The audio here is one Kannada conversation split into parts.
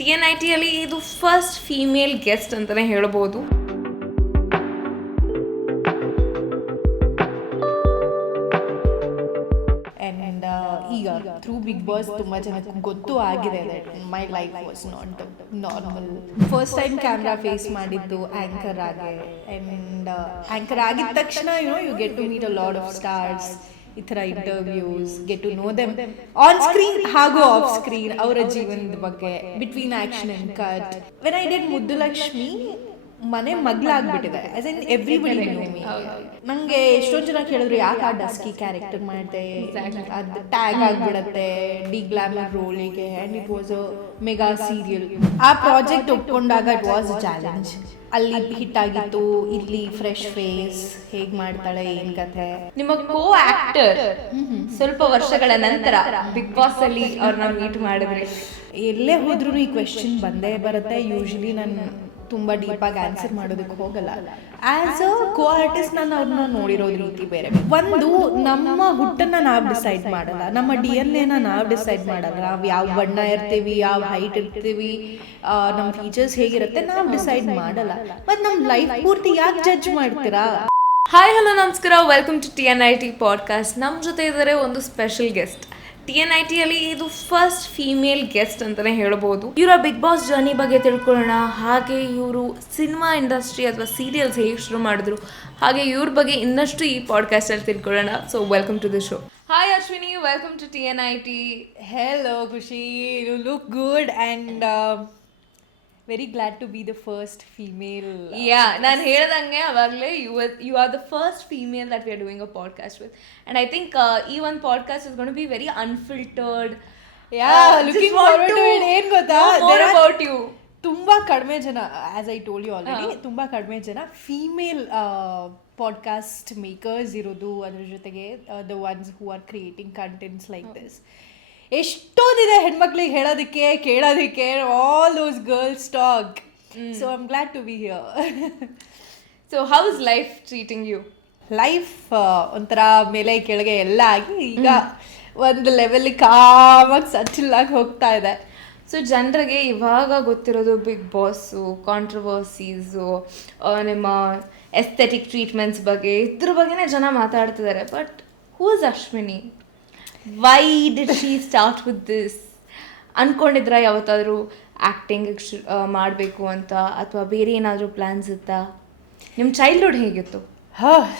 TNITಯಲ್ಲಿ ಇದು ಫಸ್ಟ್ ಫೀಮೇಲ್ ಗೆಸ್ಟ್ ಅಂತಲೇ ಹೇಳ್ಬೋದು. ಆ್ಯಂಡ್ ಈಗ ಥ್ರೂ ಬಿಗ್ ಬಾಸ್ ತುಂಬ ಜನಕ್ಕೆ ಗೊತ್ತೂ ಆಗಿದೆ that my life was not normal. First time camera face ಮಾಡಿದ್ದು ಆ್ಯಂಕರ್ ಆಗಿ. ಆ್ಯಂಡ್ ಆ್ಯಂಕರ್ ಆಗಿದ ತಕ್ಷಣ you get to meet a lot of stars. ಈ ಥರ interviews, get to know them on screen ಹಾಗೂ ಆಫ್ ಸ್ಕ್ರೀನ್, ಅವರ ಜೀವನದ ಬಗ್ಗೆ, between action and cut. When I did Muddulakshmi, ಮನೆ ಮಗ್ಲಾಗ್ಬಿಟ್ಟಿದೆ. As in everybody know me. ನಂಗೆ ಎಷ್ಟೊಂದು ಜನ ಕೇಳಿದ್ರು ಯಾಕೆ ಆ ಡಸ್ಕಿ ಕ್ಯಾರೆಕ್ಟರ್ ಮಾಡಿದೆ, ಅದು ಟ್ಯಾಗ್ ಆಗ್ಬಿಡತ್ತೆ ಡಿ ಗ್ಲಾಮರ್ ರೋಲಿಗೆ. And it was a mega serial. ಆ ಪ್ರಾಜೆಕ್ಟ್ ಒಪ್ಕೊಂಡಾಗ ಇಟ್ ವಾಸ್ ಅ ಚಾಲೆಂಜ್. ಅಲ್ಲಿ ಹಿಟ್ ಆಗಿತ್ತು, ಇಲ್ಲಿ ಫ್ರೆಶ್ ಫೇಸ್, ಹೇಗ್ ಮಾಡ್ತಾಳೆ, ಏನ್ ಕಥೆ. ನಿಮ್ಮ ಕೋ ಆಕ್ಟರ್ ಸ್ವಲ್ಪ ವರ್ಷಗಳ ನಂತರ ಬಿಗ್ ಬಾಸ್ ಅಲ್ಲಿ ಅವ್ರನ್ನ ಮೀಟ್ ಮಾಡಿದ್ರಿ. ಎಲ್ಲೇ ಹೋದ್ರೂ ಈ ಕ್ವೆಶ್ಚನ್ ಬಂದೇ ಬರುತ್ತೆ. ಯೂಶಲಿ ನಾನು ತುಂಬ ಡೀಪಾಗಿ ಆನ್ಸರ್ ಮಾಡೋದಕ್ಕೆ ಹೋಗಲ್ಲ. ಆ್ಯಸ್ ಅ ಕೋ ಆರ್ಟಿಸ್ಟ್ ನಾನು ಅವ್ರನ್ನ ನೋಡಿರೋದು ರೀತಿ ಬೇರೆ. ಒಂದು, ನಮ್ಮ ಹುಟ್ಟನ್ನ ನಾವು ಡಿಸೈಡ್ ಮಾಡಲ್ಲ, ನಮ್ಮ DNA ನಾವು ಡಿಸೈಡ್ ಮಾಡಲ್ಲ. ನಾವು ಯಾವ ಬಣ್ಣ ಇರ್ತೀವಿ, ಯಾವ ಹೈಟ್ ಇರ್ತೀವಿ, ನಮ್ಮ ಫೀಚರ್ಸ್ ಹೇಗಿರುತ್ತೆ ನಾವು ಡಿಸೈಡ್ ಮಾಡಲ್ಲ. ಮತ್ತು ನಮ್ಮ ಲೈಫ್ ಪೂರ್ತಿ ಯಾಕೆ ಜಡ್ಜ್ ಮಾಡ್ತೀರಾ? ಹಾಯ್ ಹಲೋ ನಮಸ್ಕಾರ, ವೆಲ್ಕಮ್ ಟು TNIT ಪಾಡ್ಕಾಸ್ಟ್. ನಮ್ಮ ಜೊತೆ ಇದ್ದಾರೆ ಒಂದು ಸ್ಪೆಷಲ್ ಗೆಸ್ಟ್. TNITಯಲ್ಲಿ ಇದು ಫಸ್ಟ್ ಫೀಮೇಲ್ ಗೆಸ್ಟ್ ಅಂತಲೇ ಹೇಳ್ಬೋದು. ಇವರ ಬಿಗ್ ಬಾಸ್ ಜರ್ನಿ ಬಗ್ಗೆ ತಿಳ್ಕೊಳ್ಳೋಣ. ಹಾಗೆ ಇವರು ಸಿನಿಮಾ ಇಂಡಸ್ಟ್ರಿ ಅಥವಾ ಸೀರಿಯಲ್ಸ್ ಹೇಗೆ ಶುರು ಮಾಡಿದ್ರು, ಹಾಗೆ ಇವ್ರ ಬಗ್ಗೆ ಇನ್ನಷ್ಟು ಈ ಪಾಡ್ಕಾಸ್ಟಲ್ಲಿ ತಿಳ್ಕೊಳ್ಳೋಣ. So welcome to the show. Hi Ashwini, welcome to TNIT. Hello ಖುಷಿ, you look good and very glad to be the first female. ನಾನು ಹೇಳ್ದಂಗೆ ಅವಾಗಲೇ you are the first female that we are doing a podcast with. And I think ಈ ಒಂದು podcast is gonna be very unfiltered. Looking forward to it. ಏನು ಗೊತ್ತಾ, ಮೋರ್ ಅಬೌಟ್ ಯು. ತುಂಬ ಕಡಿಮೆ ಜನ, as I told you already, ತುಂಬ ಕಡಿಮೆ ಜನ ಫೀಮೇಲ್ ಪಾಡ್ಕಾಸ್ಟ್ ಮೇಕರ್ಸ್ ಇರೋದು. ಅದ್ರ ಜೊತೆಗೆ the ones who are creating contents like this. ಎಷ್ಟೊಂದಿದೆ ಹೆಣ್ಮಕ್ಳಿಗೆ ಹೇಳೋದಕ್ಕೆ, ಕೇಳೋದಕ್ಕೆ. All those girls talk. So I am glad to be here. So how is life treating you? Life ಒಂಥರ ಮೇಲೆ ಕೆಳಗೆ ಎಲ್ಲ ಆಗಿ ಈಗ ಒಂದು ಲೆವೆಲ್ ಕಾಮಾಗಿ ಸಚಿಲಾಗಿ ಹೋಗ್ತಾ ಇದೆ. ಸೊ ಜನರಿಗೆ ಇವಾಗ ಗೊತ್ತಿರೋದು ಬಿಗ್ ಬಾಸು, ಕಾಂಟ್ರವರ್ಸೀಸು, ನಿಮ್ಮ ಎಸ್ಥೆಟಿಕ್ ಟ್ರೀಟ್ಮೆಂಟ್ಸ್ ಬಗ್ಗೆ, ಇದ್ರ ಬಗ್ಗೆನೇ ಜನ ಮಾತಾಡ್ತಿದ್ದಾರೆ. But who is Ashwini? Why did she start with this? ಅಂದ್ಕೊಂಡಿದ್ರಾ ಯಾವತ್ತಾದರೂ ಆ್ಯಕ್ಟಿಂಗ್ ಮಾಡಬೇಕು ಅಂತ, ಅಥವಾ ಬೇರೆ ಏನಾದರೂ ಪ್ಲ್ಯಾನ್ಸ್ ಇತ್ತಾ? ನಿಮ್ಮ ಚೈಲ್ಡ್ಹುಡ್ ಹೇಗಿತ್ತು?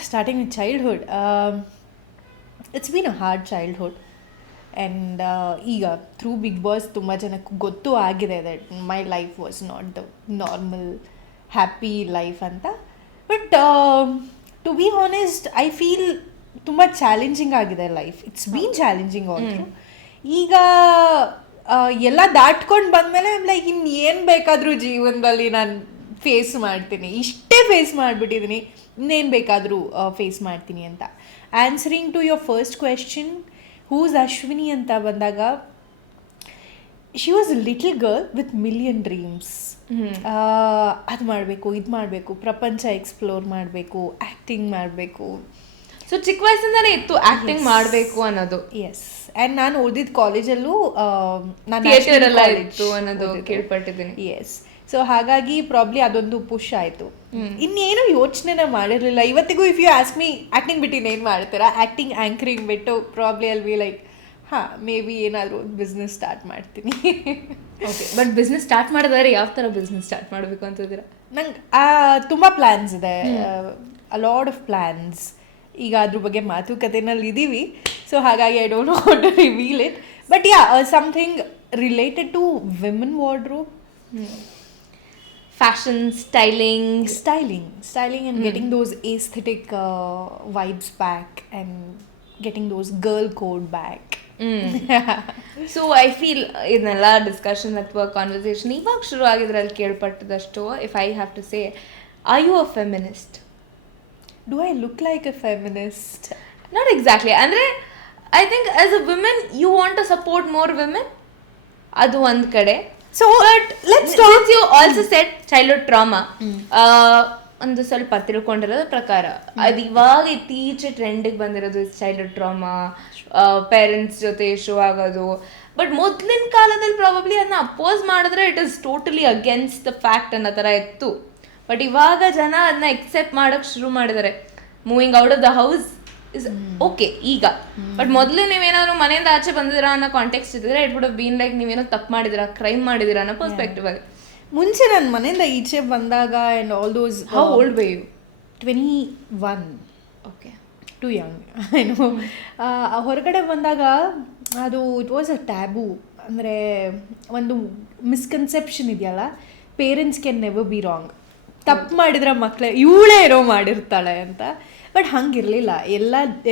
Starting with childhood, it's been a hard childhood. And ಈಗ ಥ್ರೂ ಬಿಗ್ ಬಾಸ್ ತುಂಬ ಜನಕ್ಕೆ ಗೊತ್ತೂ ಆಗಿದೆ that my life was not the normal happy life ಅಂತ. But to be honest, I feel ತುಂಬ ಚಾಲೆಂಜಿಂಗ್ ಆಗಿದೆ life. It's been challenging also. ಈಗ ಎಲ್ಲ ದಾಟ್ಕೊಂಡು ಬಂದಮೇಲೆ ಲೈಕ್ ಇನ್ನೇನು ಬೇಕಾದರೂ ಜೀವನದಲ್ಲಿ ನಾನು ಫೇಸ್ ಮಾಡ್ತೀನಿ, ಇಷ್ಟೇ ಫೇಸ್ ಮಾಡಿಬಿಟ್ಟಿದ್ದೀನಿ, ಇನ್ನೇನು ಬೇಕಾದರೂ ಫೇಸ್ ಮಾಡ್ತೀನಿ ಅಂತ. Answering to your first question, who's Ashwini ಅಂತ ಬಂದಾಗ, she was a little girl with million dreams. ಅದು ಮಾಡಬೇಕು, ಇದು ಮಾಡಬೇಕು, ಪ್ರಪಂಚ ಎಕ್ಸ್ಪ್ಲೋರ್ ಮಾಡಬೇಕು, ಆ್ಯಕ್ಟಿಂಗ್ ಮಾಡಬೇಕು. ಸೊ ಚಿಕ್ಕ ವಯಸ್ಸಿಂದನೇ ಇತ್ತು ಆ್ಯಕ್ಟಿಂಗ್ ಮಾಡಬೇಕು ಅನ್ನೋದು. ಎಸ್. ಆ್ಯಂಡ್ ನಾನು ಓದಿದ ಕಾಲೇಜಲ್ಲೂ ನಾನು ಥಿಯೇಟರ್ ಎಲ್ಲ ಇತ್ತು ಅನ್ನೋದು ಕೇಳ್ಪಟ್ಟಿದ್ದೀನಿ. ಎಸ್. ಸೊ ಹಾಗಾಗಿ ಪ್ರಾಬ್ಲಿ ಅದೊಂದು ಪುಷ್ ಆಯಿತು. ಇನ್ನೇನು ಯೋಚನೆನೇ ಮಾಡಿರಲಿಲ್ಲ ಇವತ್ತಿಗೂ. If you ask me acting ಬಿಟ್ಟು ಇನ್ನೇನು ಮಾಡ್ತೀರಾ, ಆ್ಯಕ್ಟಿಂಗ್ ಆ್ಯಂಕರಿಂಗ್ ಬಿಟ್ಟು ಪ್ರಾಬ್ಲಿ ಅಲ್ಲಿ ಬಿ ಲೈಕ್ ಮೇ ಬಿ ಏನಾದರೂ ಬಿಸ್ನೆಸ್ ಸ್ಟಾರ್ಟ್ ಮಾಡ್ತೀನಿ. ಓಕೆ, ಬಟ್ ಬಿಸ್ನೆಸ್ ಸ್ಟಾರ್ಟ್ ಮಾಡಿದ್ರೆ ಯಾವ ಥರ ಬಿಸ್ನೆಸ್ ಸ್ಟಾರ್ಟ್ ಮಾಡಬೇಕು ಅಂತಿದ್ದೀರಾ? ನಂಗೆ ತುಂಬ ಪ್ಲ್ಯಾನ್ಸ್ ಇದೆ, ಅ ಲಾಟ್ ಆಫ್ ಪ್ಲ್ಯಾನ್ಸ್. ಈಗ ಅದ್ರ ಬಗ್ಗೆ ಮಾತುಕತೆನಲ್ಲಿ ಇದ್ದೀವಿ. ಸೊ ಹಾಗಾಗಿ I don't know how to reveal it. But something related to women wardrobe, fashion, styling and getting those aesthetic vibes back and getting those girl code back. So I feel ಇದನ್ನೆಲ್ಲ ಡಿಸ್ಕಷನ್ ಅಥವಾ ಕಾನ್ವರ್ಸೇಷನ್ ಇವಾಗ ಶುರು ಆಗಿದ್ರಲ್ಲಿ ಕೇಳ್ಪಟ್ಟದಷ್ಟು, if I have to say, are you a feminist? Do I look like a feminist? Not exactly. ಅಂದರೆ I think as a women you want to support more women, ಅದು ಒಂದು ಕಡೆ. So let's talk. You also said childhood trauma. ಒಂದು ಸ್ವಲ್ಪ ತಿಳ್ಕೊಂಡಿರೋದ್ರ ಪ್ರಕಾರ ಅದು ಇವಾಗ ಇತ್ತೀಚೆ ಟ್ರೆಂಡಿಗೆ ಬಂದಿರೋದು ಚೈಲ್ಡ್ಹುಡ್ ಟ್ರಾಮಾ, ಪೇರೆಂಟ್ಸ್ ಜೊತೆ ಶೋ ಆಗೋದು. ಬಟ್ ಮೊದಲಿನ ಕಾಲದಲ್ಲಿ ಪ್ರಾಬಬ್ಲಿ ಅದನ್ನ ಅಪೋಸ್ ಮಾಡಿದ್ರೆ it is totally against the fact ಅನ್ನೋ ಥರ ಇತ್ತು. ಬಟ್ ಇವಾಗ ಜನ ಅದನ್ನ ಎಕ್ಸೆಪ್ಟ್ ಮಾಡೋಕ್ಕೆ ಶುರು ಮಾಡಿದ್ದಾರೆ. Moving out of the house is okay ಈಗ. ಬಟ್ ಮೊದಲು ನೀವೇನಾದ್ರು ಮನೆಯಿಂದ ಆಚೆ ಬಂದಿದ್ದೀರಾ ಅನ್ನೋ ಕಾಂಟೆಕ್ಸ್ಟ್ ಇದ್ದರೆ it would have been like ನೀವೇನೋ ತಪ್ಪು ಮಾಡಿದಿರಾ, ಕ್ರೈಮ್ ಮಾಡಿದಿರಾ ಅನ್ನೋ ಪರ್ಸ್ಪೆಕ್ಟಿವ್ ಆಗಿ. ಮುಂಚೆ ನಾನು ಮನೆಯಿಂದ ಈಚೆ ಬಂದಾಗ and all those how old are you? 21. Okay, too young. ಏನು ಹೊರಗಡೆ ಬಂದಾಗ ಅದು ಇಟ್ ವಾಸ್ ಅ ಟ್ಯಾಬು. ಅಂದರೆ ಒಂದು ಮಿಸ್ಕನ್ಸೆಪ್ಷನ್ ಇದೆಯಲ್ಲ, parents can never be wrong. ತಪ್ಪು ಮಾಡಿದ್ರೆ ಮಕ್ಕಳೇ ಇವಳೇ ಏನೋ ಮಾಡಿರ್ತಾಳೆ ಅಂತ. ಬಟ್ ಹಂಗಿರಲಿಲ್ಲ.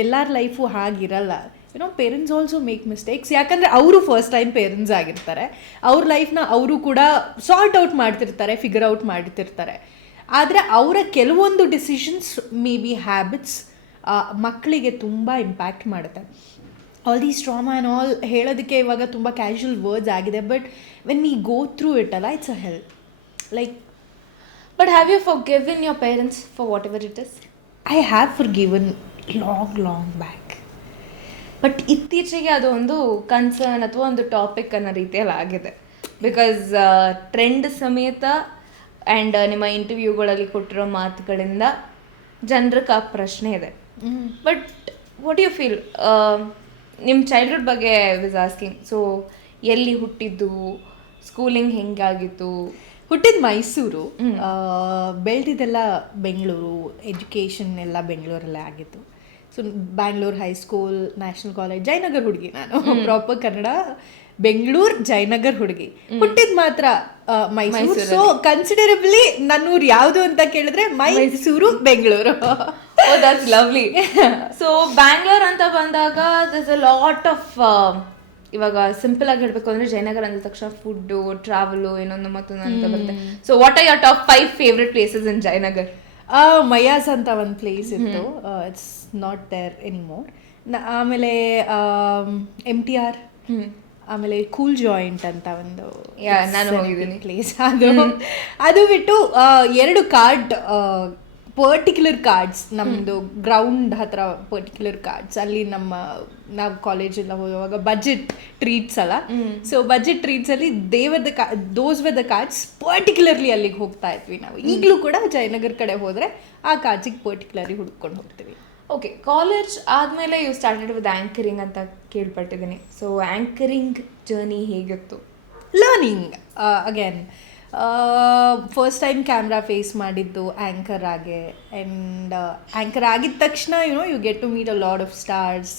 ಎಲ್ಲರ ಲೈಫು ಹಾಗಿರಲ್ಲ. You know parents also make mistakes. ಯಾಕಂದರೆ ಅವರು ಫಸ್ಟ್ ಟೈಮ್ ಪೇರೆಂಟ್ಸ್ ಆಗಿರ್ತಾರೆ. ಅವ್ರ ಲೈಫ್ನ ಅವರು ಕೂಡ ಸಾರ್ಟ್ ಔಟ್ ಮಾಡ್ತಿರ್ತಾರೆ, ಫಿಗರ್ ಔಟ್ ಮಾಡ್ತಿರ್ತಾರೆ. ಆದರೆ ಅವರ ಕೆಲವೊಂದು ಡಿಸಿಷನ್ಸ್ ಮೇ ಬಿ ಹ್ಯಾಬಿಟ್ಸ್ ಮಕ್ಕಳಿಗೆ ತುಂಬ ಇಂಪ್ಯಾಕ್ಟ್ ಮಾಡುತ್ತೆ. All these trauma and all ಹೇಳೋದಕ್ಕೆ ಇವಾಗ ತುಂಬ ಕ್ಯಾಶುವಲ್ ವರ್ಡ್ಸ್ ಆಗಿದೆ. But when we go through it ಅಲ್ಲ, it's a hell. Like, but have you forgiven your parents for whatever it is? I have forgiven long back. But ಇತ್ತೀಚೆಗೆ ಅದು ಒಂದು ಕನ್ಸರ್ನ್ ಅಥವಾ ಒಂದು ಟಾಪಿಕ್ ಅನ್ನೋ ರೀತಿಯಲ್ಲಿ ಆಗಿದೆ. ಬಿಕಾಸ್ ಟ್ರೆಂಡ್ ಸಮೇತ ಆ್ಯಂಡ್ ನಿಮ್ಮ ಇಂಟರ್ವ್ಯೂಗಳಲ್ಲಿ ಕೊಟ್ಟಿರೋ ಮಾತುಗಳಿಂದ ಜನರಿಗೆ ಆ ಪ್ರಶ್ನೆ ಇದೆ. But what you feel? ನಿಮ್ಮ ಚೈಲ್ಡ್ಹುಡ್ ಬಗ್ಗೆ ವಿಸ್ ಆಸ್ಕಿಂಗ್. ಸೊ ಎಲ್ಲಿ ಹುಟ್ಟಿದ್ದು, ಸ್ಕೂಲಿಂಗ್ ಹೆಂಗಾಗಿತ್ತು? ಹುಟ್ಟಿದ ಮೈಸೂರು, ಬೆಳೆದಿದ್ದೆಲ್ಲ ಬೆಂಗಳೂರು, ಎಜುಕೇಷನ್ ಎಲ್ಲ ಬೆಂಗಳೂರಲ್ಲೇ ಆಗಿತ್ತು. So Bangalore high school, national college, Jayanagar ಹುಡುಗಿ ನಾನು. ಪ್ರಾಪರ್ ಕನ್ನಡ, ಬೆಂಗಳೂರು ಜಯನಗರ್ ಹುಡುಗಿ. ಹುಟ್ಟಿದ ಮಾತ್ರ ಮೈಸೂರು. ಸೊ ಕನ್ಸಿಡರಬ್ಲಿ ನನ್ನೂರು ಯಾವುದು ಅಂತ ಕೇಳಿದ್ರೆ ಮೈಸೂರು, ಬೆಂಗಳೂರು. ಓ, ದಟ್ಸ್ ಲವ್ಲಿ. ಸೊ ಬ್ಯಾಂಗ್ಳೂರ್ ಅಂತ ಬಂದಾಗ ದಿಸ್ ಅ ಲಾಟ್ ಆಫ್, ಇವಾಗ ಸಿಂಪಲ್ ಆಗಿ ಹೇಳಬೇಕು ಅಂದರೆ ಜಯನಗರ್ ಅಂದ ತಕ್ಷಣ ಫುಡ್ಡು, ಟ್ರಾವೆಲು, ಇನ್ನೊಂದು ಮತ್ತೊಂದು ಅಂತ ಬರುತ್ತೆ. So what are your top 5 favourite places in Jayanagar? Mayyas ಅಂತ ಒಂದು ಪ್ಲೇಸ್ ಇತ್ತು. It's not there anymore. ಆಮೇಲೆ MTR, ಆಮೇಲೆ ಕೂಲ್ ಜಾಯಿಂಟ್ ಅಂತ ಒಂದು ನಾನು ಹೋಗಿದ್ದೀನಿ ಪ್ಲೇಸ್. ಅದು ಬಿಟ್ಟು 2 ಕಾರ್ಡ್, ಪರ್ಟಿಕ್ಯುಲರ್ ಕಾರ್ಡ್ಸ್, ನಮ್ಮದು ಗ್ರೌಂಡ್ ಹತ್ರ ಪರ್ಟಿಕ್ಯುಲರ್ ಕಾರ್ಡ್ಸ್. ಅಲ್ಲಿ ನಾವು ಕಾಲೇಜೆಲ್ಲ ಹೋಗುವಾಗ ಬಜೆಟ್ ಟ್ರೀಟ್ಸ್ ಅಲ್ಲ. ಸೊ ಬಜೆಟ್ ಟ್ರೀಟ್ಸಲ್ಲಿ those were the cards particularly ಅಲ್ಲಿಗೆ ಹೋಗ್ತಾ ಇದ್ವಿ ನಾವು. ಈಗಲೂ ಕೂಡ ಜಯನಗರ್ ಕಡೆ ಹೋದರೆ ಆ ಕಾರ್ಡ್ಸಿಗೆ ಪರ್ಟಿಕ್ಯುಲರ್ಲಿ ಹುಡ್ಕೊಂಡು ಹೋಗ್ತೀವಿ. ಓಕೆ, ಕಾಲೇಜ್ ಆದಮೇಲೆ ಯು ಸ್ಟಾರ್ಟೆಡ್ ವಿತ್ ಆ್ಯಂಕರಿಂಗ್ ಅಂತ ಕೇಳ್ಪಟ್ಟಿದ್ದೀನಿ. ಸೊ ಆ್ಯಂಕರಿಂಗ್ ಜರ್ನಿ ಹೇಗಿತ್ತು? Learning again. First time camera face ಮಾಡಿದ್ದು ಆ್ಯಂಕರ್ ಆಗಿ. ಆ್ಯಂಡ್ ಆ್ಯಂಕರ್ ಆಗಿದ ತಕ್ಷಣ you get to meet a lot of stars.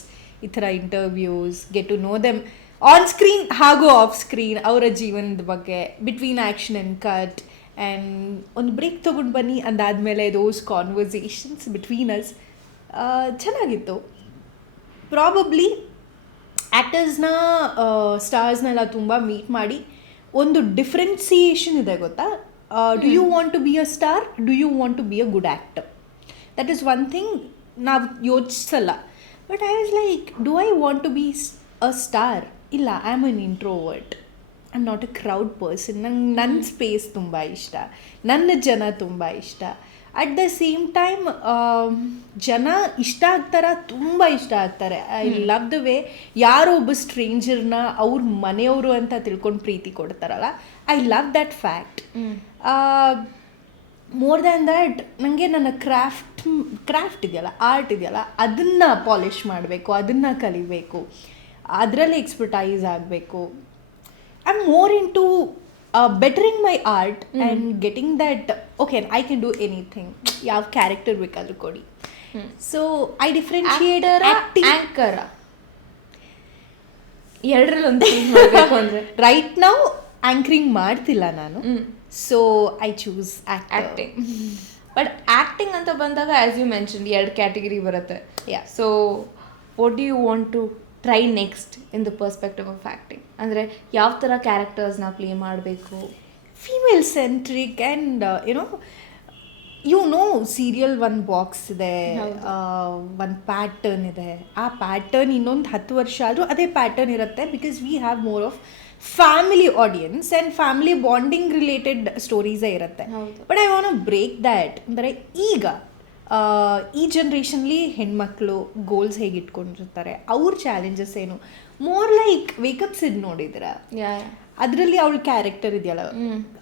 ಈ ಥರ interviews, get to know them on screen ಹಾಗೂ ಆಫ್ ಸ್ಕ್ರೀನ್, ಅವರ ಜೀವನದ ಬಗ್ಗೆ, between action and cut. And ಒಂದು ಬ್ರೇಕ್ ತೊಗೊಂಡು ಬನ್ನಿ ಅಂದಾದಮೇಲೆ ದೋಸ್ ಕಾನ್ವರ್ಸೇಷನ್ಸ್ ಬಿಟ್ವೀನ್ ಅಸ್ ಚೆನ್ನಾಗಿತ್ತು. ಪ್ರಾಬಬ್ಲಿ ಆ್ಯಕ್ಟರ್ಸ್ನ, ಸ್ಟಾರ್ಸ್ನೆಲ್ಲ ತುಂಬ ಮೀಟ್ ಮಾಡಿ ಒಂದು ಡಿಫ್ರೆನ್ಸಿಯೇಷನ್ ಇದೆ ಗೊತ್ತಾ? Do you want to be a star, do you want to be a good actor? That is one thing ನಾವು ಯೋಚಿಸಲ್ಲ. But I was like, do I want to be a star? ಇಲ್ಲ, I am an introvert. I am not a crowd person. ನಂಗೆ ನನ್ನ ಸ್ಪೇಸ್ ತುಂಬ ಇಷ್ಟ, ನನ್ನ ಜನ ತುಂಬ ಇಷ್ಟ. ಅಟ್ ದ ಸೇಮ್ ಟೈಮ್ ಜನ ಇಷ್ಟ ಆಗ್ತಾರ, ತುಂಬ ಇಷ್ಟ ಆಗ್ತಾರೆ. ಐ ಲವ್ ದ ವೇ ಯಾರೋ ಒಬ್ಬ ಸ್ಟ್ರೇಂಜರ್ನ ಅವ್ರ ಮನೆಯವರು ಅಂತ ತಿಳ್ಕೊಂಡು ಪ್ರೀತಿ ಕೊಡ್ತಾರಲ್ಲ, I love that fact. More than that, ನನಗೆ ನನ್ನ ಕ್ರಾಫ್ಟ್ ಇದೆಯಲ್ಲ, ಆರ್ಟ್ ಇದೆಯಲ್ಲ, ಅದನ್ನು ಪಾಲಿಷ್ ಮಾಡಬೇಕು, ಅದನ್ನು ಕಲಿಬೇಕು, ಅದರಲ್ಲಿ ಎಕ್ಸ್ಪರ್ಟೈಸ್ ಆಗಬೇಕು. I am more into bettering my art and getting that, okay, I can do anything. ಯಾವ ಕ್ಯಾರೆಕ್ಟರ್ ಬೇಕಾದರೂ ಕೊಡಿ. So I differentiate acting, anchor ಎರಡರಲ್ಲೊಂದು ಮಾಡಬೇಕು ಅಂದರೆ ರೈಟ್ ನೌ ಆ್ಯಂಕರಿಂಗ್ ಮಾಡ್ತಿಲ್ಲ ನಾನು. So I choose acting. But acting ಅಂತ ಬಂದಾಗ ಆ್ಯಸ್ ಯು ಮೆನ್ಷನ್ 2 ಕ್ಯಾಟಗರಿ ಬರುತ್ತೆ. Yeah. So what do you want to try next in the perspective of acting? ಅಂದರೆ ಯಾವ ಥರ ಕ್ಯಾರೆಕ್ಟರ್ಸ್ನ ಪ್ಲೇ ಮಾಡಬೇಕು? Female centric and you know serial ಒಂದು ಬಾಕ್ಸ್ ಇದೆ, ಒಂದು ಪ್ಯಾಟರ್ನ್ ಇದೆ. ಆ ಪ್ಯಾಟರ್ನ್ ಇನ್ನೊಂದು 10 ವರ್ಷ ಆದರೂ ಅದೇ ಪ್ಯಾಟರ್ನ್ ಇರುತ್ತೆ. Because we have more of family audience and family bonding related ಸ್ಟೋರೀಸೇ ಇರುತ್ತೆ. But I want to break that. ಅಂದರೆ ಈಗ ಈ ಜನ್ರೇಷನ್ಲಿ ಹೆಣ್ಮಕ್ಳು ಗೋಲ್ಸ್ ಹೇಗೆ ಇಟ್ಕೊಂಡಿರ್ತಾರೆ, ಅವ್ರ ಚಾಲೆಂಜಸ್ ಏನು, ಮೋರ್ ಲೈಕ್ ವೇಕಪ್ ಸಿಡ್ ನೋಡಿದ್ರ, ಅದರಲ್ಲಿ ಅವಳ ಕ್ಯಾರೆಕ್ಟರ್ ಇದೆಯಲ್ಲ,